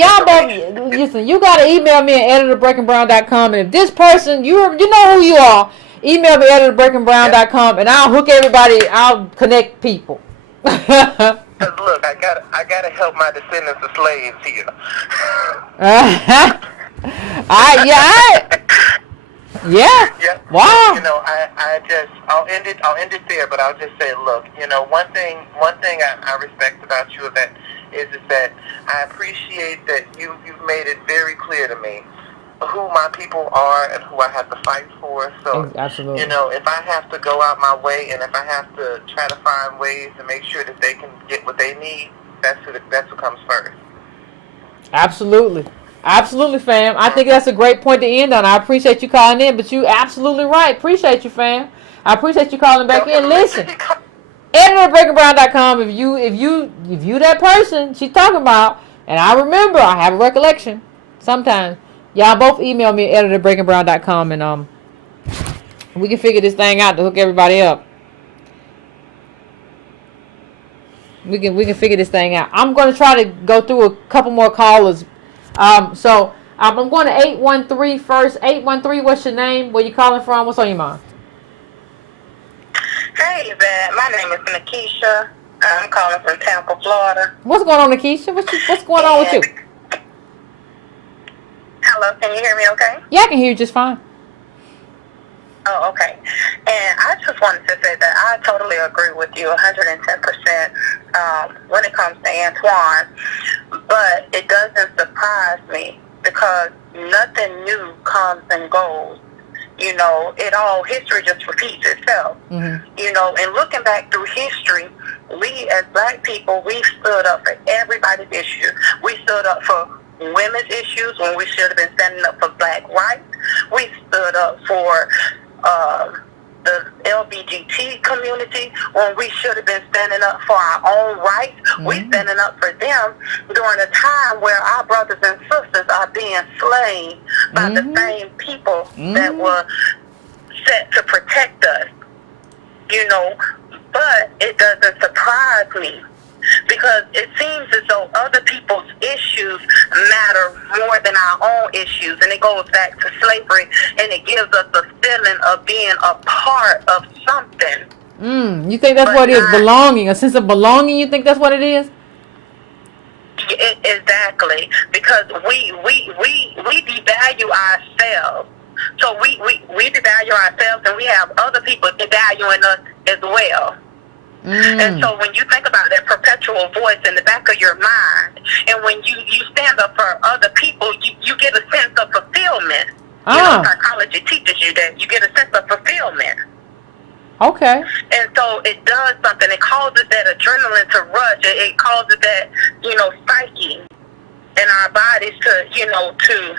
listen, you gotta email me at editorbreakingbrown.com, and if this person you know who you are, email me at editorbreakingbrown.com, and I'll hook everybody. I'll connect people. Cause look, I gotta help my descendants of slaves here. Yeah. Wow. You know, I'll end it there, but I'll just say, look, you know, one thing I respect about you, Yvette, is that I appreciate that you've made it very clear to me who my people are and who I have to fight for. So, absolutely. You know, if I have to go out my way and if I have to try to find ways to make sure that they can get what they need, that's who comes first. Absolutely. Absolutely, fam. I think that's a great point to end on. I appreciate you calling in, but you absolutely right. Appreciate you, fam. I appreciate you calling back in. Listen, editor@breakingground.com. If you that person she's talking about, and I remember, I have a recollection. Sometimes y'all both email me at editor@breakingground.com, and we can figure this thing out to hook everybody up. We can figure this thing out. I'm going to try to go through a couple more callers. I'm going to 813 first. 813, what's your name? Where you calling from? What's on your mind? Hey, Yvette. My name is Nakisha. I'm calling from Tampa, Florida. What's going on, Nakisha? What's going on with you? Hello, can you hear me okay? Yeah, I can hear you just fine. Oh, okay. And I just wanted to say that I totally agree with you 110% when it comes to Antoine. But it doesn't surprise me because nothing new comes and goes. You know, history just repeats itself. Mm-hmm. You know, and looking back through history, we as black people, we stood up for everybody's issues. We stood up for women's issues when we should have been standing up for black rights. We stood up for the LGBT community when we should have been standing up for our own rights. Mm-hmm. We're standing up for them during a time where our brothers and sisters are being slain by the same people that were set to protect us. You know, but it doesn't surprise me because it seems as though other people's issues matter more than our own issues. And it goes back to slavery, and it gives us a feeling of being a part of something. You think that's what it is? Belonging, a sense of belonging, you think that's what it is? Exactly. Because we devalue ourselves. So we devalue ourselves, and we have other people devaluing us as well. And so when you think about that perpetual voice in the back of your mind, and when you stand up for other people, you get a sense of fulfillment. You know, psychology teaches you that you get a sense of fulfillment. Okay. And so it does something. It causes that adrenaline to rush. It causes that, you know, psyche in our bodies to, you know, to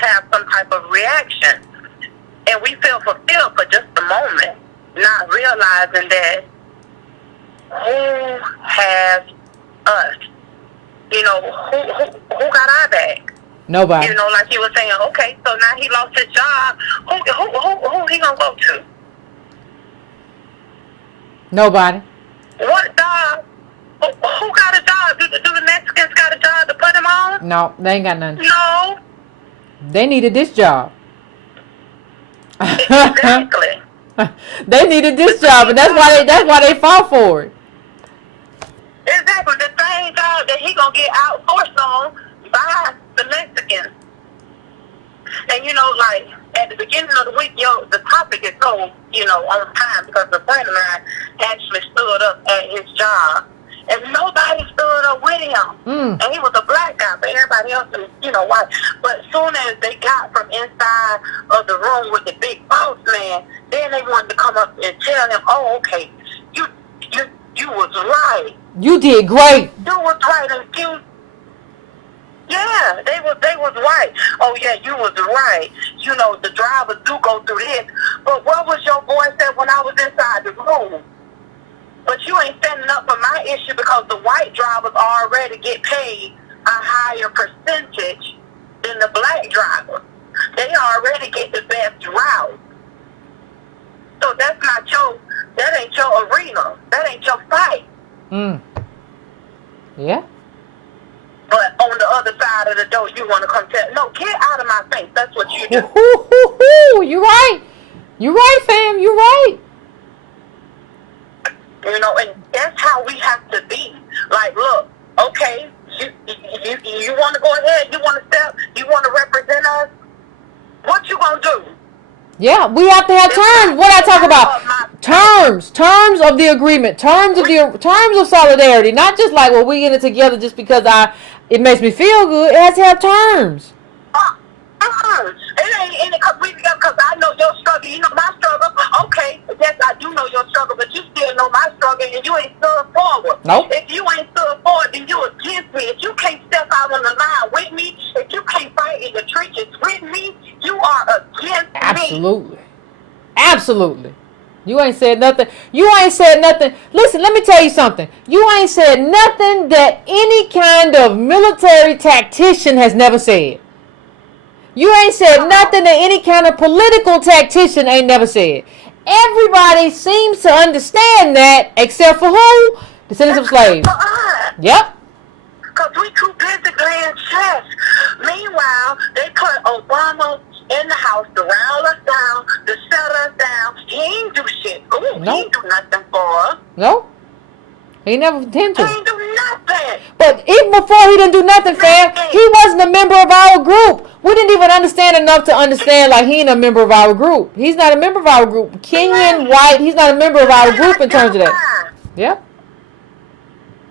have some type of reaction. And we feel fulfilled for just a moment, not realizing that who has us? You know, who got our back? Nobody. You know, like you were saying, okay, so now he lost his job. Who he gonna go to? Nobody. What job? Who got a job? Do the Mexicans got a job to put him on? No, they ain't got none. No. They needed this job. Exactly. They needed this job, and that's why they fought for it. Exactly. The same job that he gonna get outsourced on by the Mexicans. And you know, like at the beginning of the week, the topic is so, you know, on time because a friend of mine actually stood up at his job, and nobody stood up with him. And he was a black guy, but everybody else is, you know, white. But as soon as they got from inside of the room with the big boss man, then they wanted to come up and tell him, "Oh, okay, you was right. You did great. You was right, and you." Yeah, they was right. Oh yeah, you was right. You know, the drivers do go through this. But what was your voice at when I was inside the room? But you ain't standing up for my issue because the white drivers already get paid a higher percentage than the black drivers. They already get the best route. So that ain't your arena. That ain't your fight. Yeah. But on the other side of the door, you want to come tell, no, get out of my face. That's what you do. You right. You right, fam. You right. You know, and that's how we have to be. Like, look, okay, you want to go ahead, you want to step, you want to represent us, what you going to do? Yeah, we have to have terms. What I talk about? Terms of the agreement, terms of solidarity. Not just like, well, we get it together just because it makes me feel good. It has to have terms. It ain't because I know your struggle. You know my struggle. Okay, yes, I do know your struggle, but you still know my struggle, and you ain't stood forward. Nope. If you ain't stood forward, then you against me. If you can't step out on the Absolutely. Absolutely. You ain't said nothing. You ain't said nothing. Listen, let me tell you something. You ain't said nothing that any kind of military tactician has never said. You ain't said nothing that any kind of political tactician ain't never said. Everybody seems to understand that, except for who? Descendants of slaves. Yep. Because we too busy playing chess. Meanwhile, they put Obama in the house to round us down, to shut us down. He ain't do shit. Ooh, No. He ain't do nothing for us. No. He never intended He to. ain't do nothing. But even before he didn't do nothing, fam, he wasn't a member of our group. We didn't even understand enough to understand, like, he ain't a member of our group. He's not a member of our group. Kenyan, white, he's not a member of our group in terms of that. Yep.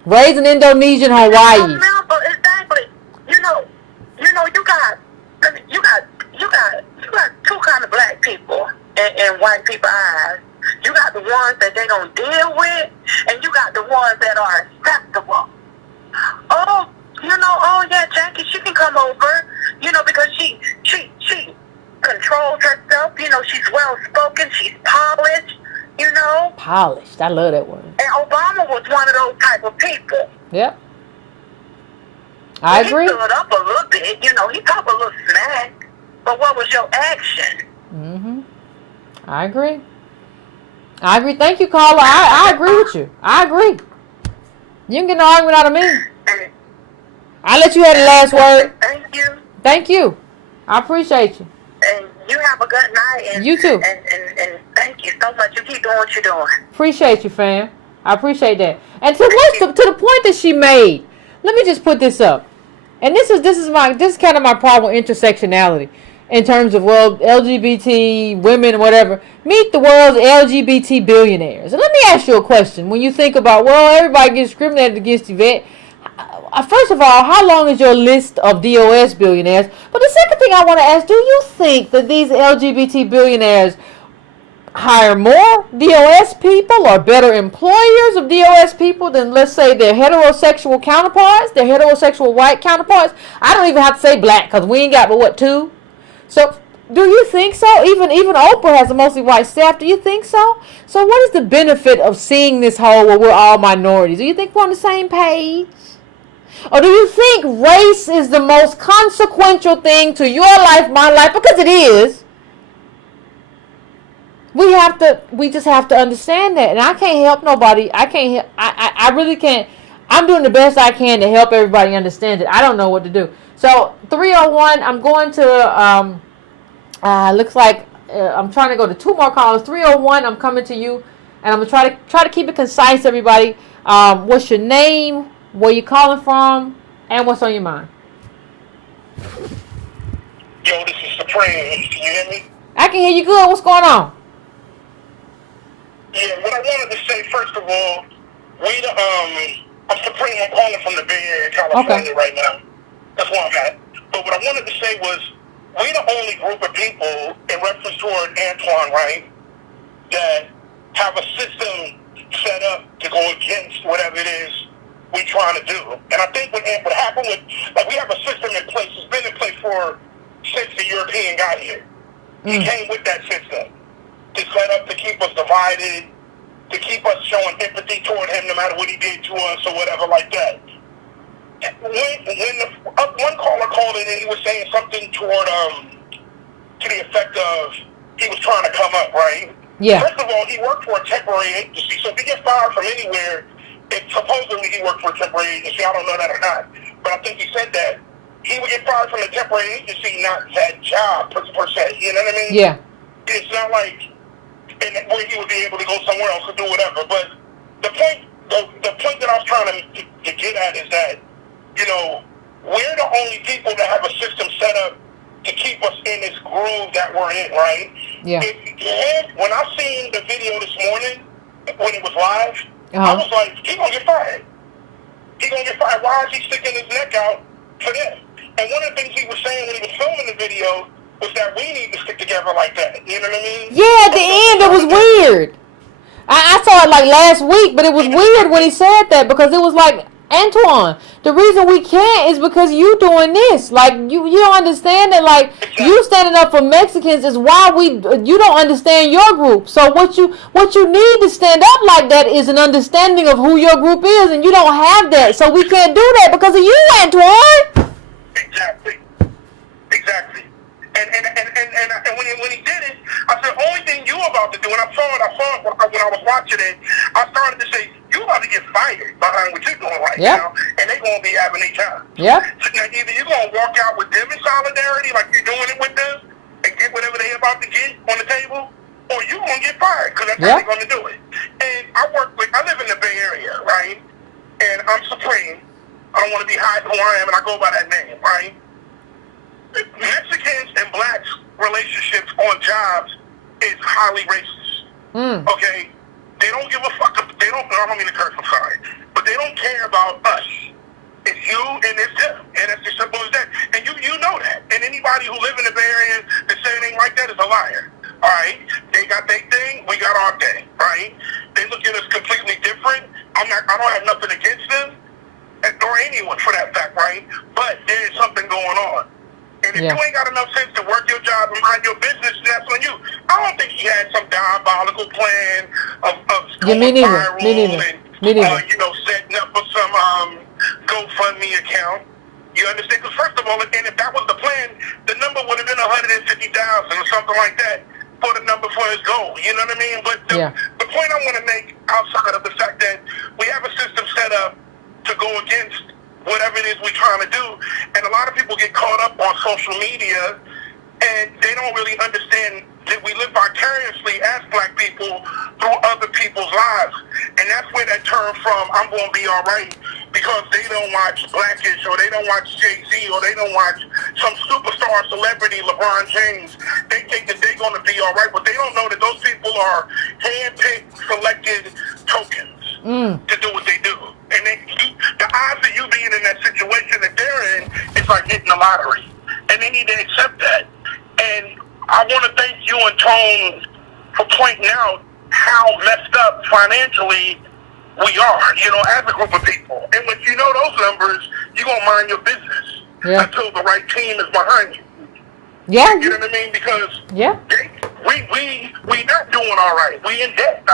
Raised in Indonesian, Hawaii. Remember, exactly. You know, you got two kind of black people in white people's eyes. You got the ones that they don't deal with, and you got the ones that are acceptable. Oh, yeah, Jackie, she can come over, because she controls herself. She's well spoken, she's polished. Polished. I love that word. And Obama was one of those type of people. Yep. I agree. He stood up a little bit, he talked a little smack, but what was your action? Mm-hmm. I agree. Thank you, caller. I agree with you. I agree. You can get no argument out of me. I'll let you have the last word. Thank you. Thank you. I appreciate you. And you have a good night. And, you too. And thank you so much. You keep doing what you're doing. Appreciate you, fam. I appreciate that. And to the point that she made, let me just put this up. And this is kind of my problem with intersectionality in terms of LGBT women, whatever. Meet the world's LGBT billionaires. And let me ask you a question. When you think about, everybody gets discriminated against, Yvette. First of all, how long is your list of DOS billionaires? But the second thing I want to ask, do you think that these LGBT billionaires hire more DOS people or better employers of DOS people than, let's say, their heterosexual counterparts, their heterosexual white counterparts? I don't even have to say black because we ain't got but two? So do you think so? Even Oprah has a mostly white staff. Do you think so? So what is the benefit of seeing this whole where we're all minorities? Do you think we're on the same page? Or do you think race is the most consequential thing to your life, my life? Because it is. We just have to understand that. And I can't help nobody. I really can't. I'm doing the best I can to help everybody understand it. I don't know what to do. So 301, I'm going to, looks like I'm trying to go to two more calls. 301, I'm coming to you. And I'm going to try to keep it concise, everybody. What's your name? Where you calling from, and what's on your mind? Yo, this is Supreme. Can you hear me? I can hear you good. What's going on? Yeah, what I wanted to say, first of all, I'm Supreme. I'm calling from the Bay Area, California right now. That's where I'm at. But what I wanted to say was, we the only group of people, in reference toward Antoine, right, that have a system set up to go against whatever it is we trying to do. And I think what happened with, we have a system in place, it's been in place since the European got here. He came with that system. It's set up to keep us divided, to keep us showing empathy toward him no matter what he did to us or whatever like that. When one caller called in and he was saying something toward, to the effect of, he was trying to come up, right? Yeah. First of all, he worked for a temporary agency, so if he gets fired from anywhere, supposedly he worked for a temporary agency. I don't know that or not. But I think he said that he would get fired from the temporary agency, not that job per se. You know what I mean? Yeah. It's not like where he would be able to go somewhere else to do whatever. But the point that I was trying to get at is that, we're the only people that have a system set up to keep us in this groove that we're in, right? Yeah. When I seen the video this morning, when it was live, I was like, he's going to get fired. He's going to get fired. Why is he sticking his neck out for them? And one of the things he was saying when he was filming the video was that we need to stick together like that. You know what I mean? Yeah, at the end, it was weird. I saw it like last week, but it was weird when he said that because it was like, Antoine, the reason we can't is because you doing this. Like, you don't understand that, like, you standing up for Mexicans is why you don't understand your group. So what you need to stand up like that is an understanding of who your group is, and you don't have that. So we can't do that because of you, Antoine. Exactly. And when he did it, I said, only thing you about to do, and I saw it when I was watching it, I started to say, you about to get fired behind what you're doing right now, and they gonna be having their time. Yeah. So now either you're gonna walk out with them in solidarity, like you're doing it with them, and get whatever they about to get on the table, or you gonna get fired, because that's how they're gonna do it. And I live in the Bay Area, right? And I'm Supreme. I don't want to be hiding who I am, and I go by that name, right? Mexicans and blacks relationships on jobs is highly racist. Okay? They don't give a fuck. I don't mean to curse, I'm sorry. But they don't care about us. It's you and it's them. And it's as simple as that. And you know that. And anybody who live in the Bay Area that say anything like that is a liar. Alright? They got their thing, we got our thing. Right? They look at us completely different. I don't have nothing against them. Or anyone for that fact, right? But there is something going on. And if you ain't got enough sense to work your job and mind your business, that's on you. I don't think he had some diabolical plan of going viral and setting up for some GoFundMe account. You understand? Because first of all, and if that was the plan, the number would have been 150,000 or something like that for the number for his goal. You know what I mean? But the point I want to make outside of the fact that we have a system set up to go against whatever it is we're trying to do. And a lot of people get caught up on social media and they don't really understand that we live vicariously as black people through other people's lives. And that's where that term from, I'm going to be all right, because they don't watch Blackish or they don't watch Jay-Z or they don't watch some superstar celebrity, LeBron James. They think that they're going to be all right, but they don't know that those people are hand-picked, selected tokens to do what they do. And the odds of you being in that situation that they're in is like hitting the lottery. And they need to accept that. And I want to thank you and Tone for pointing out how messed up financially we are, as a group of people. And when you know those numbers, you're going to mind your business until the right team is behind you. Yeah. You know what I mean? Because we not doing all right. We in debt.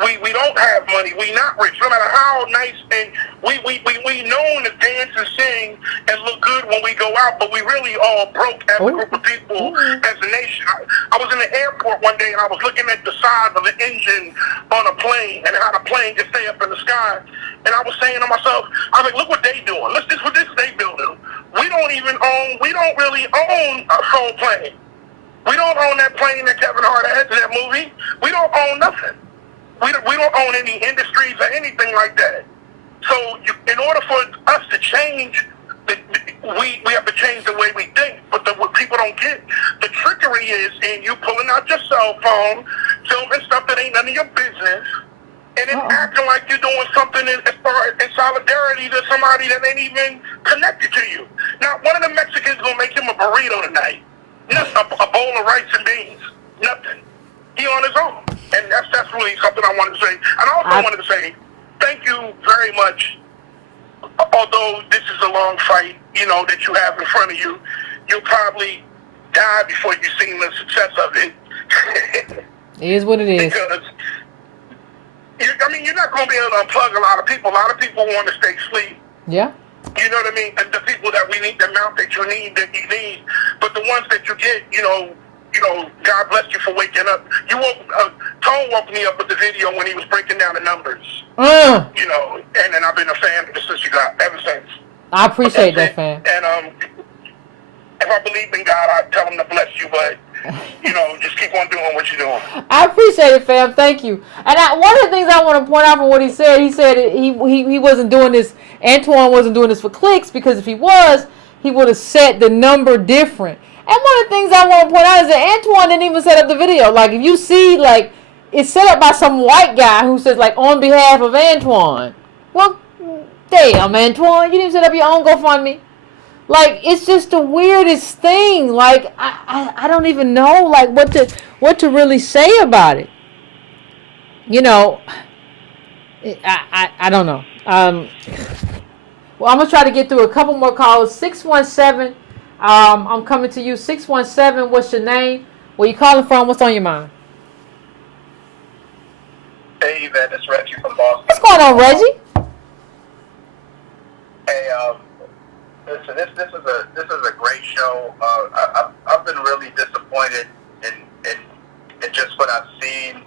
We don't have money. We not rich. No matter how nice, and we known to dance and sing and look good when we go out, but we really all broke as a group of people, as a nation. I was in the airport one day and I was looking at the size of the engine on a plane and how the plane can stay up in the sky. And I was saying to myself, I was like, look what they doing. This is what they building. We don't really own a whole plane. We don't own that plane that Kevin Hart had in that movie. We don't own nothing. We don't own any industries or anything like that. So in order for us to change, we have to change the way we think. But what people don't get, the trickery is in you pulling out your cell phone, filming stuff that ain't none of your business, and then acting like you're doing something in solidarity to somebody that ain't even connected to you. Now, one of the Mexicans gonna make him a burrito tonight. Just a bowl of rice and beans. Nothing. He on his own. And that's really something I wanted to say. And I also wanted to say thank you very much. Although this is a long fight, that you have in front of you, you'll probably die before you've seen the success of it. It is what it is. Because, you're not going to be able to unplug a lot of people. A lot of people want to stay asleep. Yeah. You know what I mean? And the people that we need, the amount that you need. But the ones that you get, God bless you for waking up. Tone woke me up with the video when he was breaking down the numbers. And then I've been a fan since you got, ever since. I appreciate that, fan. And if I believe in God, I tell him to bless you, but, just keep on doing what you're doing. I appreciate it, fam. Thank you. And one of the things I want to point out from what he said he wasn't doing this, Antoine wasn't doing this for clicks, because if he was, he would have set the number different. And one of the things I want to point out is that Antoine didn't even set up the video. Like, if you see, like, it's set up by some white guy who says, like, on behalf of Antoine. Well, damn, Antoine, you didn't set up your own GoFundMe. Like, it's just the weirdest thing. Like, I don't even know, like, what to really say about it. I don't know. Well, I'm going to try to get through a couple more calls. 617, I'm coming to you. 617, what's your name? Where you calling from? What's on your mind? Hey, Yvette, it's Reggie from Boston. What's going on, Reggie? Hey, listen, this is a great show. I've been really disappointed in just what I've seen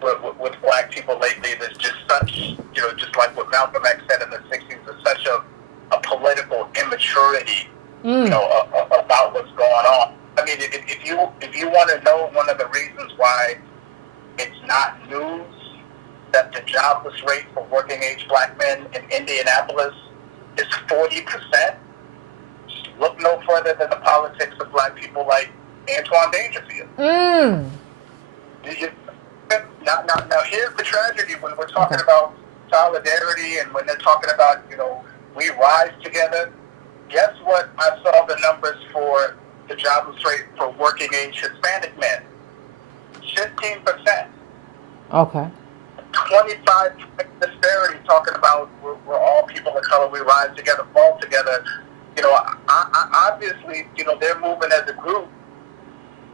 with black people lately. There's just such, just like what Malcolm X said in the 60s, there's such a political immaturity, about what's going on. I mean, if you want to know one of the reasons why it's not news that the jobless rate for working age black men in Indianapolis is 40%, look no further than the politics of black people like Antoine Dangerfield. Now, here's the tragedy when we're talking about solidarity and when they're talking about, we rise together. Guess what? I saw the numbers for the jobless rate for working age Hispanic men. 15%. Okay. 25% disparity talking about we're all people of color, we rise together, fall together. Obviously, they're moving as a group,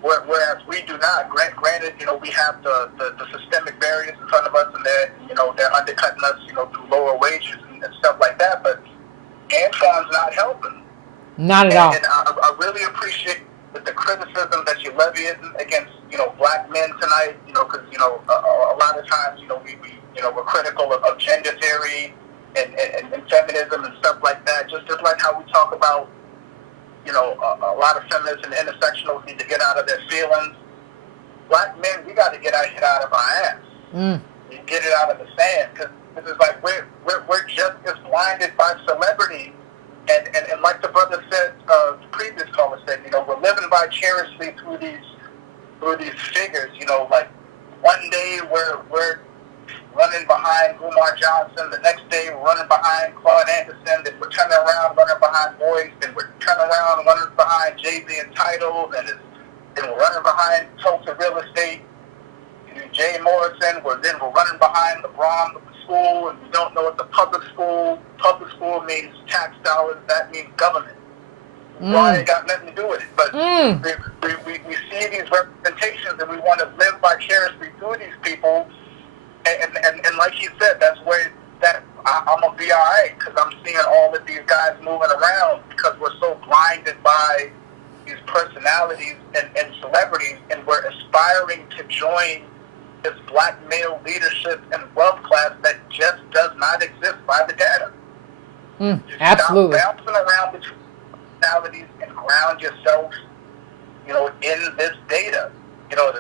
whereas we do not. Granted, we have the systemic barriers in front of us, and they're undercutting us, through lower wages and stuff like that. But Antoine's not helping. Not at all. And I really appreciate the criticism that you levied against, black men tonight. Because a lot of times, we're critical of gender theory and feminism and stuff like that. Just like how we talk about, a lot of feminists and intersectionals need to get out of their feelings. Black men, we got to get our head out of our ass. And get it out of the sand, because it's like we're just as blinded by celebrity. And like the brother said, the previous caller said, we're living vicariously through these figures. Like one day we're running behind Umar Johnson, the next day we're running behind Claude Anderson, then we're turning around running behind Boyce, then we're turning around running behind Jay-Z and Tidal, then we're running behind Tulsa Real Estate, and Jay Morrison, then we're running behind LeBron with the school, and we don't know it's a public school. Public school means tax dollars, that means government. Well, it ain't got nothing to do with it, but we see these representations and we want to live vicariously through these people. And like he said, that's where I'm going to be all right, because I'm seeing all of these guys moving around because we're so blinded by these personalities and celebrities, and we're aspiring to join this black male leadership and wealth class that just does not exist by the data. Absolutely. Stop bouncing around between personalities and ground yourself, in this data.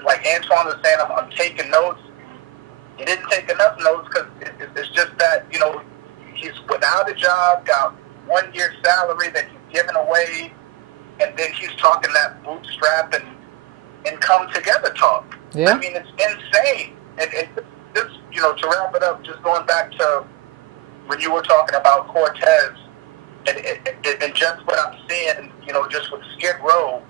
Like Antoine was saying, I'm taking notes. He didn't take enough notes because it's just that, he's without a job, got 1 year's salary that he's giving away, and then he's talking that bootstrap and come together talk. Yeah. I mean, it's insane. And this, to wrap it up, just going back to when you were talking about Cortez and just what I'm seeing, just with Skid Row,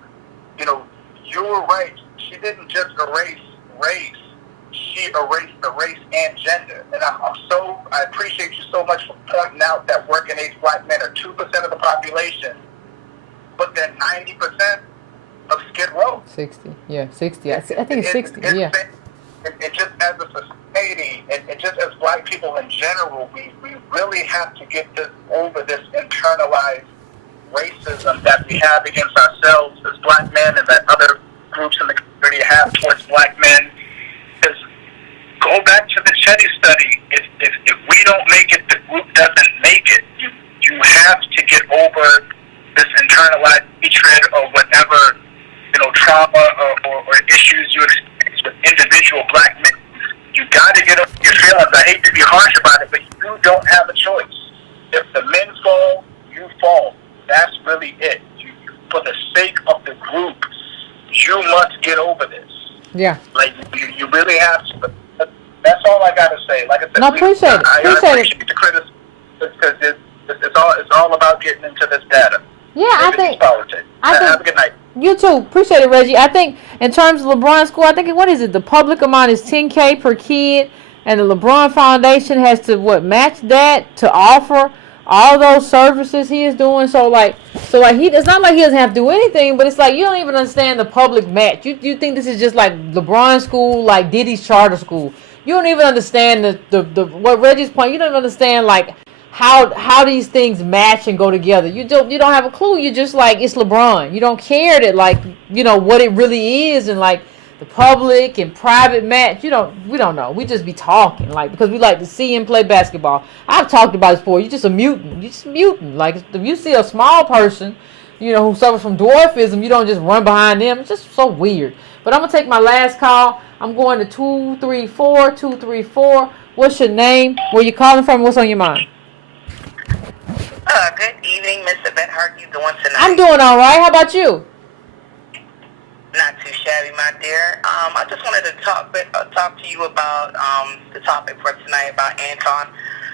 you were right. She didn't just erase race. She erased the race and gender. And I appreciate you so much for pointing out that working age black men are 2% of the population, but they're 90% of Skid Row. 60. Yeah, 60. I think it's 60. Yeah. And just as a society, and just as black people in general, we really have to get over this internalized racism that we have against ourselves as black men and that other groups in the community have towards black men. Because go back to the Chetty study. If we don't make it, the group doesn't make it. You have to get over this internalized hatred or whatever, trauma or issues you experience with individual black men. You got to get over your feelings. I hate to be harsh about it, but you don't have a choice. If the men fall, you fall. That's really it. For the sake of the group, you must get over this. Yeah. Like, you really have to. But that's all I got to say. Like I said, I appreciate it. I appreciate the criticism because it's all about getting into this data. Yeah, I think. Have a good night. You too. Appreciate it, Reggie. I think in terms of LeBron school, I think, what is it? The public amount is $10K per kid, and the LeBron Foundation has to, match that to offer all those services he is doing. So it's not like he doesn't have to do anything, but it's like you don't even understand the public match. You think this is just like LeBron school, like Diddy's charter school. You don't even understand the what Reggie's point. You don't even understand like how these things match and go together. You don't have a clue. You're just like, it's LeBron. You don't care that, like, what it really is, and like the public and private match. We don't know. We just be talking, like, because we like to see him play basketball. I've talked about this before. You're just a mutant. You're just a mutant. Like, if you see a small person, who suffers from dwarfism, you don't just run behind them. It's just so weird. But I'm gonna take my last call. I'm going to 234. What's your name? Where you calling from? What's on your mind? Good evening, Miss Yvette. How are you doing tonight? I'm doing all right. How about you? Not too shabby, my dear. I just wanted to talk to you about the topic for tonight about Anton.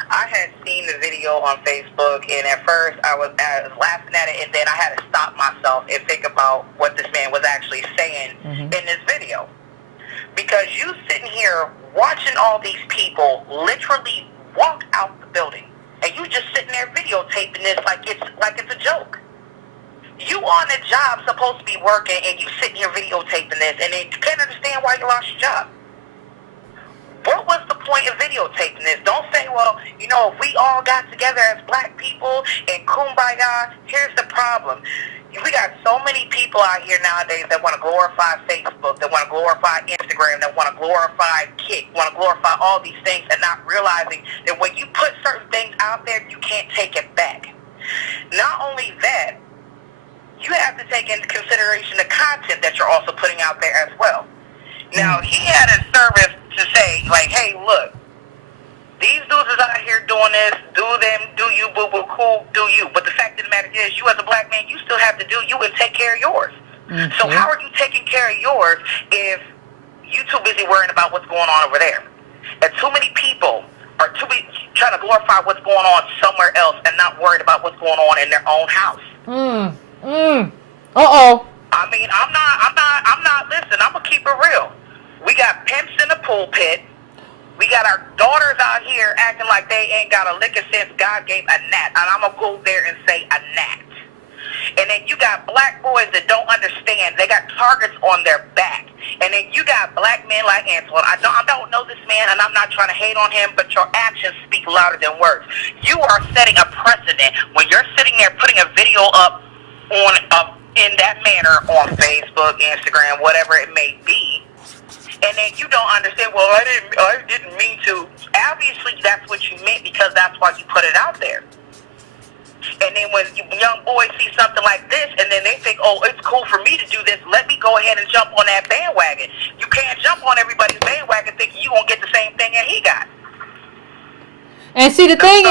I had seen the video on Facebook, and at first I was laughing at it, and then I had to stop myself and think about what this man was actually saying in this video. Because you sitting here watching all these people literally walk out the building, and you just sitting there videotaping this like it's a joke. You on the job supposed to be working, and you sitting here videotaping this, and then you can't understand why you lost your job. What was the point of videotaping this? Don't say, well, if we all got together as black people and kumbaya. Here's the problem. We got so many people out here nowadays that want to glorify Facebook, that want to glorify Instagram, that want to glorify Kick, want to glorify all these things, and not realizing that when you put certain things out there, you can't take it back. Not only that, you have to take into consideration the content that you're also putting out there as well. Now, he had a service to say, like, hey, look, these dudes is out here doing this, do them, do you, boo-boo, cool, do you. But the fact of the matter is, you as a black man, you still have to do you and take care of yours. So how are you taking care of yours if you too busy worrying about what's going on over there? And too many people are too busy trying to glorify what's going on somewhere else and not worried about what's going on in their own house. Uh-oh. I mean, I'm not, listen, I'm going to keep it real. We got pimps in the pulpit. We got our daughters out here acting like they ain't got a lick of sense. God gave a gnat. And I'm going to go there and say a gnat. And then you got black boys that don't understand. They got targets on their back. And then you got black men like Antoine. I don't know this man, and I'm not trying to hate on him, but your actions speak louder than words. You are setting a precedent when you're sitting there putting a video up in that manner on Facebook, Instagram, whatever it may be. And then you don't understand, well, I didn't mean to. Obviously, that's what you meant because that's why you put it out there. And then when young boys see something like this, and then they think, oh, it's cool for me to do this, let me go ahead and jump on that bandwagon. You can't jump on everybody's bandwagon thinking you're going to get the same thing that he got. And see, the thing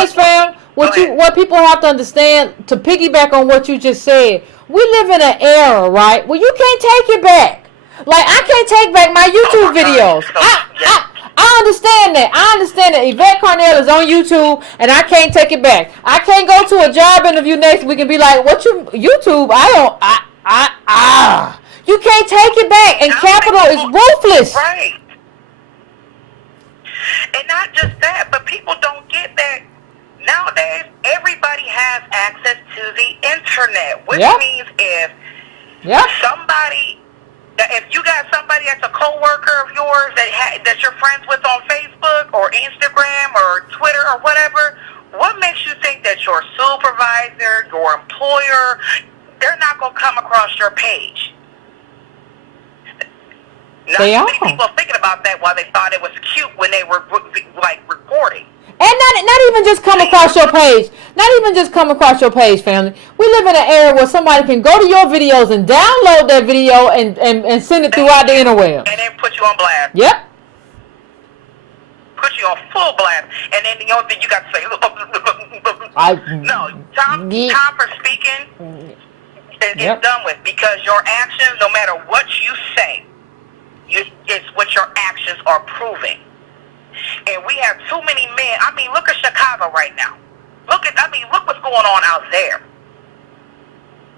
is, fam, what people have to understand, to piggyback on what you just said, we live in an era, right, where you can't take it back. Like, I can't take back my YouTube videos. I understand that. I understand that Yvette Carnell is on YouTube, and I can't take it back. I can't go to a job interview next week and be like, YouTube? You can't take it back, and capital is ruthless. Right. And not just that, but people don't get that. Nowadays, everybody has access to the internet, which means if you got somebody that's a coworker of yours that you're friends with on Facebook or Instagram or Twitter or whatever, what makes you think that your supervisor, your employer, they're not going to come across your page? Not too many people are thinking about that while they thought it was cute when they were recording. And not even just come across your page. Not even just come across your page, family. We live in an era where somebody can go to your videos and download that video and send it throughout the interweb. And then put you on blast. Yep. Put you on full blast. And then the only thing you got to say, time for speaking is done with. Because your actions, no matter what you say, it's what your actions are proving. And we have too many men. I mean, look at Chicago right now. Look what's going on out there.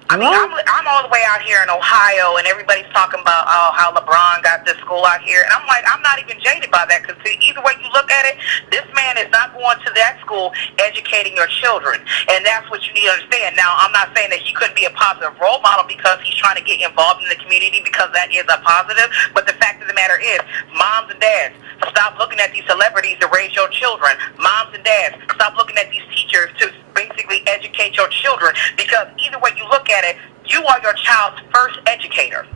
I mean, I'm all the way out here in Ohio, and everybody's talking about how LeBron got this school out here. And I'm like, I'm not even jaded by that, because either way you look at it, this man is not going to that school educating your children. And that's what you need to understand. Now, I'm not saying that he couldn't be a positive role model because he's trying to get involved in the community, because that is a positive. But the fact of the matter is, moms and dads, stop looking at these celebrities to raise your children. Moms and dads, stop looking at these teachers to basically educate your children, because either way you look at it, you are your child's first educator.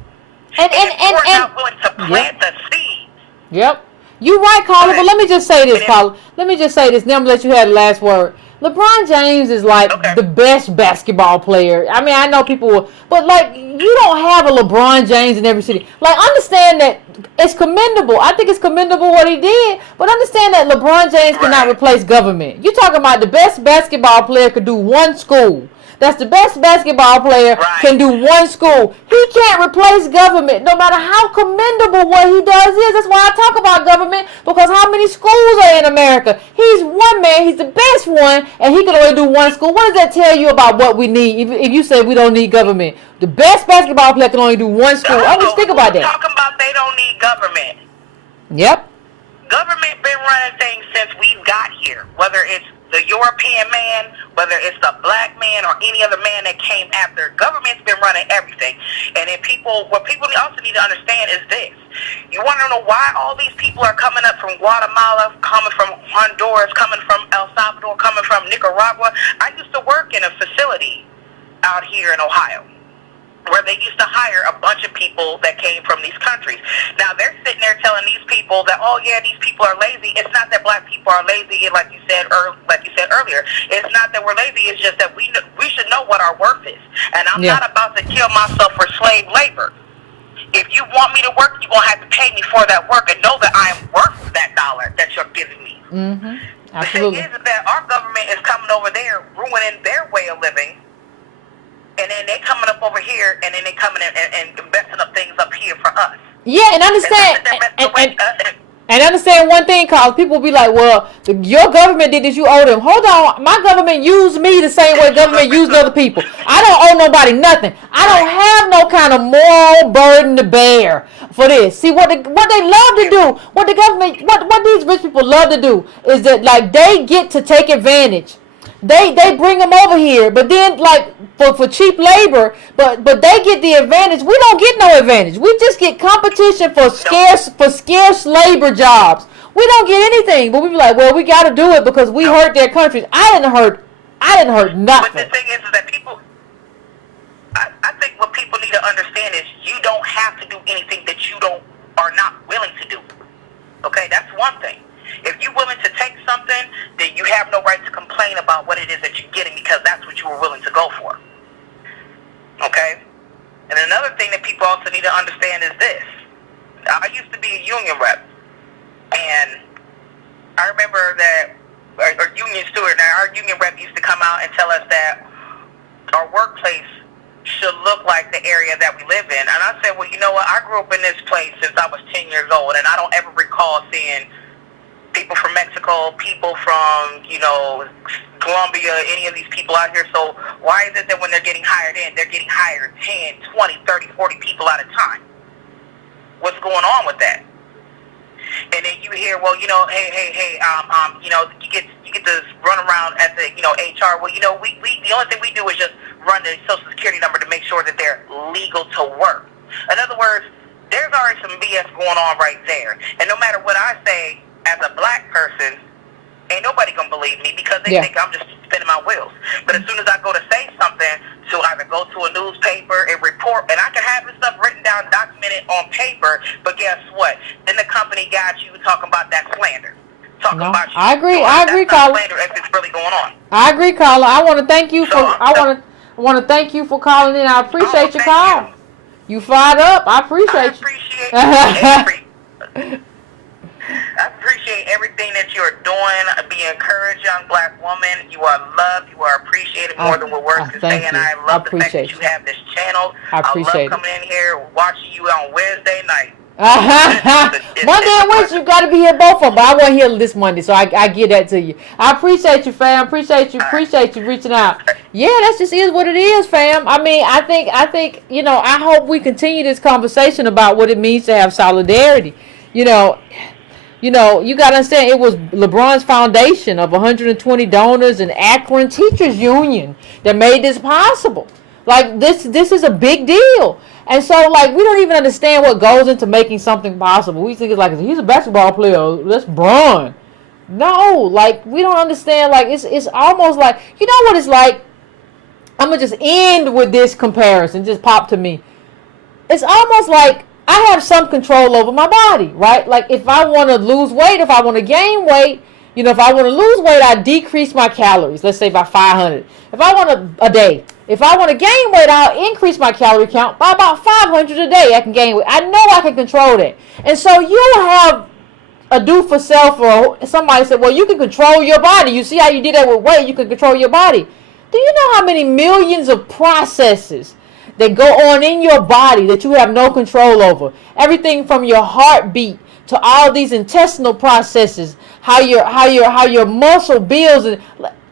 And if you're not willing to plant the seed. Yep. You're right, Carla, but let me just say this, Carla. Let me just say this. Now I'm going to let you have the last word. LeBron James is like the best basketball player. I mean, I know people will, but like, you don't have a LeBron James in every city. Like, understand that it's commendable. I think it's commendable what he did, but understand that LeBron James cannot replace government. You're talking about the best basketball player could do one school. That's the best basketball player can do one school. He can't replace government, no matter how commendable what he does is. That's why I talk about government, because how many schools are in America? He's one man. He's the best one, and he can only do one school. What does that tell you about what we need? If you say we don't need government, the best basketball player can only do one school. I just think about that. Talking about they don't need government. Yep. Government been running things since we got here, whether it's the European man, whether it's the black man or any other man that came after. Government's been running everything. And then what people also need to understand is this. You want to know why all these people are coming up from Guatemala, coming from Honduras, coming from El Salvador, coming from Nicaragua? I used to work in a facility out here in Ohio, where they used to hire a bunch of people that came from these countries. Now, they're sitting there telling these people that, oh, yeah, these people are lazy. It's not that black people are lazy, like you said earlier. It's not that we're lazy. It's just that we should know what our worth is. And I'm not about to kill myself for slave labor. If you want me to work, you're going to have to pay me for that work and know that I am worth that dollar that you're giving me. Mm-hmm. Absolutely. The thing is that our government is coming over there, ruining their way of living. And then they coming up over here, and then they coming in and messing up things up here for us. Yeah, and understand, and understand one thing, cause people be like, well, your government did this, you owe them. Hold on, my government used me the same way government used other people. I don't owe nobody nothing. I don't have no kind of moral burden to bear for this. See, what they love to do, what the government, what these rich people love to do is that, like, they get to take advantage. They bring them over here, but then, like, for cheap labor, but they get the advantage. We don't get no advantage. We just get competition for scarce labor jobs. We don't get anything, but we be like, well, we got to do it because we hurt their countries. I didn't hurt nothing. But the thing is that people, I think what people need to understand is you don't have to do anything that you are not willing to do. Okay, that's one thing. If you're willing to take something, then you have no right to complain about what it is that you're getting, because that's what you were willing to go for. Okay? And another thing that people also need to understand is this. I used to be a union rep, and I remember that our union steward, now our union rep used to come out and tell us that our workplace should look like the area that we live in. And I said, well, you know what? I grew up in this place since I was 10 years old, and I don't ever recall seeing people from Mexico, people from, Colombia, any of these people out here. So why is it that when they're getting hired in, they're getting hired 10, 20, 30, 40 people at a time? What's going on with that? And then you hear, well, hey, you get this run around at the, HR. Well, we the only thing we do is just run the Social Security number to make sure that they're legal to work. In other words, there's already some BS going on right there. And no matter what I say, as a black person, ain't nobody gonna believe me, because they think I'm just spinning my wheels. But as soon as I go to say something, to either go to a newspaper and report, and I can have this stuff written down, documented on paper, but guess what? Then the company got you talking about that slander. About you. I agree, Carla. Slander if it's really going on. I agree, Carla. I want to thank you I want to thank you for calling in. I appreciate your call. You fired up. I appreciate you. I appreciate everything that you're doing. Be encouraged, young black woman. You are loved. You are appreciated more than what words can say. And I love the fact that you have this channel. I love coming in here, watching you on Wednesday night. Monday and Wednesday, you got to be here both of them. But I wasn't here this Monday, so I give that to you. I appreciate you, fam. Appreciate you reaching out. Yeah, that just is what it is, fam. I mean, I think I hope we continue this conversation about what it means to have solidarity. You know, you got to understand, it was LeBron's foundation of 120 donors and Akron Teachers Union that made this possible. Like, this is a big deal. And so, like, we don't even understand what goes into making something possible. We think it's like, he's a basketball player, that's Bron. No, like, we don't understand. Like, it's almost like, you know what it's like? I'm going to just end with this comparison. Just pop to me. It's almost like I have some control over my body, right? Like, if I want to lose weight, if I want to gain weight, you know, if I want to lose weight, I decrease my calories, let's say by 500. If I want a day, if I want to gain weight, I'll increase my calorie count by about 500 a day. I can gain weight. I know I can control that. And so you'll have a do for self, or somebody said, well, you can control your body. You see how you did that with weight? You can control your body. Do you know how many millions of processes that go on in your body that you have no control over? Everything from your heartbeat to all these intestinal processes, how your muscle builds, and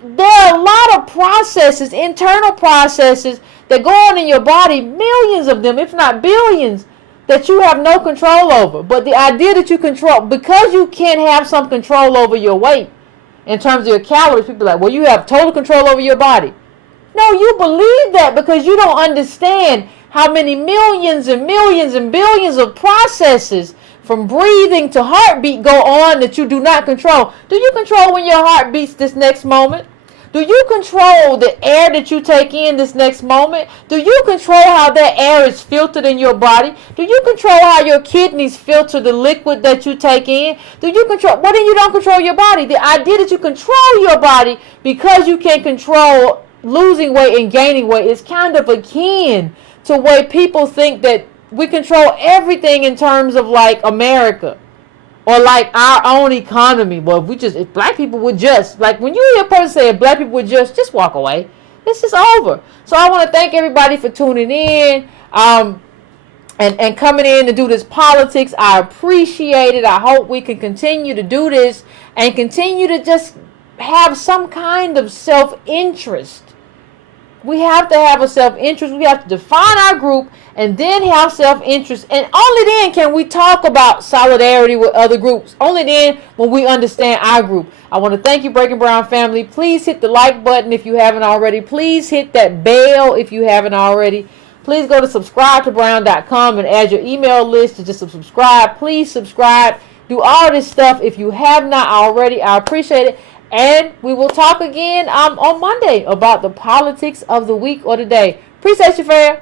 there are a lot of processes, internal processes that go on in your body, millions of them, if not billions, that you have no control over. But the idea that you control, because you can't have some control over your weight in terms of your calories, people are like, well, you have total control over your body. No, you believe that because you don't understand how many millions and millions and billions of processes from breathing to heartbeat go on that you do not control. Do you control when your heart beats this next moment? Do you control the air that you take in this next moment? Do you control how that air is filtered in your body? Do you control how your kidneys filter the liquid that you take in? Do you control, what do you don't control your body? The idea that you control your body because you can control losing weight and gaining weight is kind of akin to way people think that we control everything in terms of like America or like our own economy. Well, if black people would just, like when you hear a person say if black people would just walk away, this is over. So I want to thank everybody for tuning in and coming in to do this politics. I appreciate it. I hope we can continue to do this and continue to just have some kind of self-interest. We have to have a self-interest. We have to define our group and then have self-interest. And only then can we talk about solidarity with other groups. Only then when we understand our group. I want to thank you, Breaking Brown family. Please hit the like button if you haven't already. Please hit that bell if you haven't already. Please go to subscribetobrown.com and add your email list to just subscribe. Please subscribe. Do all this stuff if you have not already. I appreciate it. And we will talk again on Monday about the politics of the week or the day. Appreciate you, fam.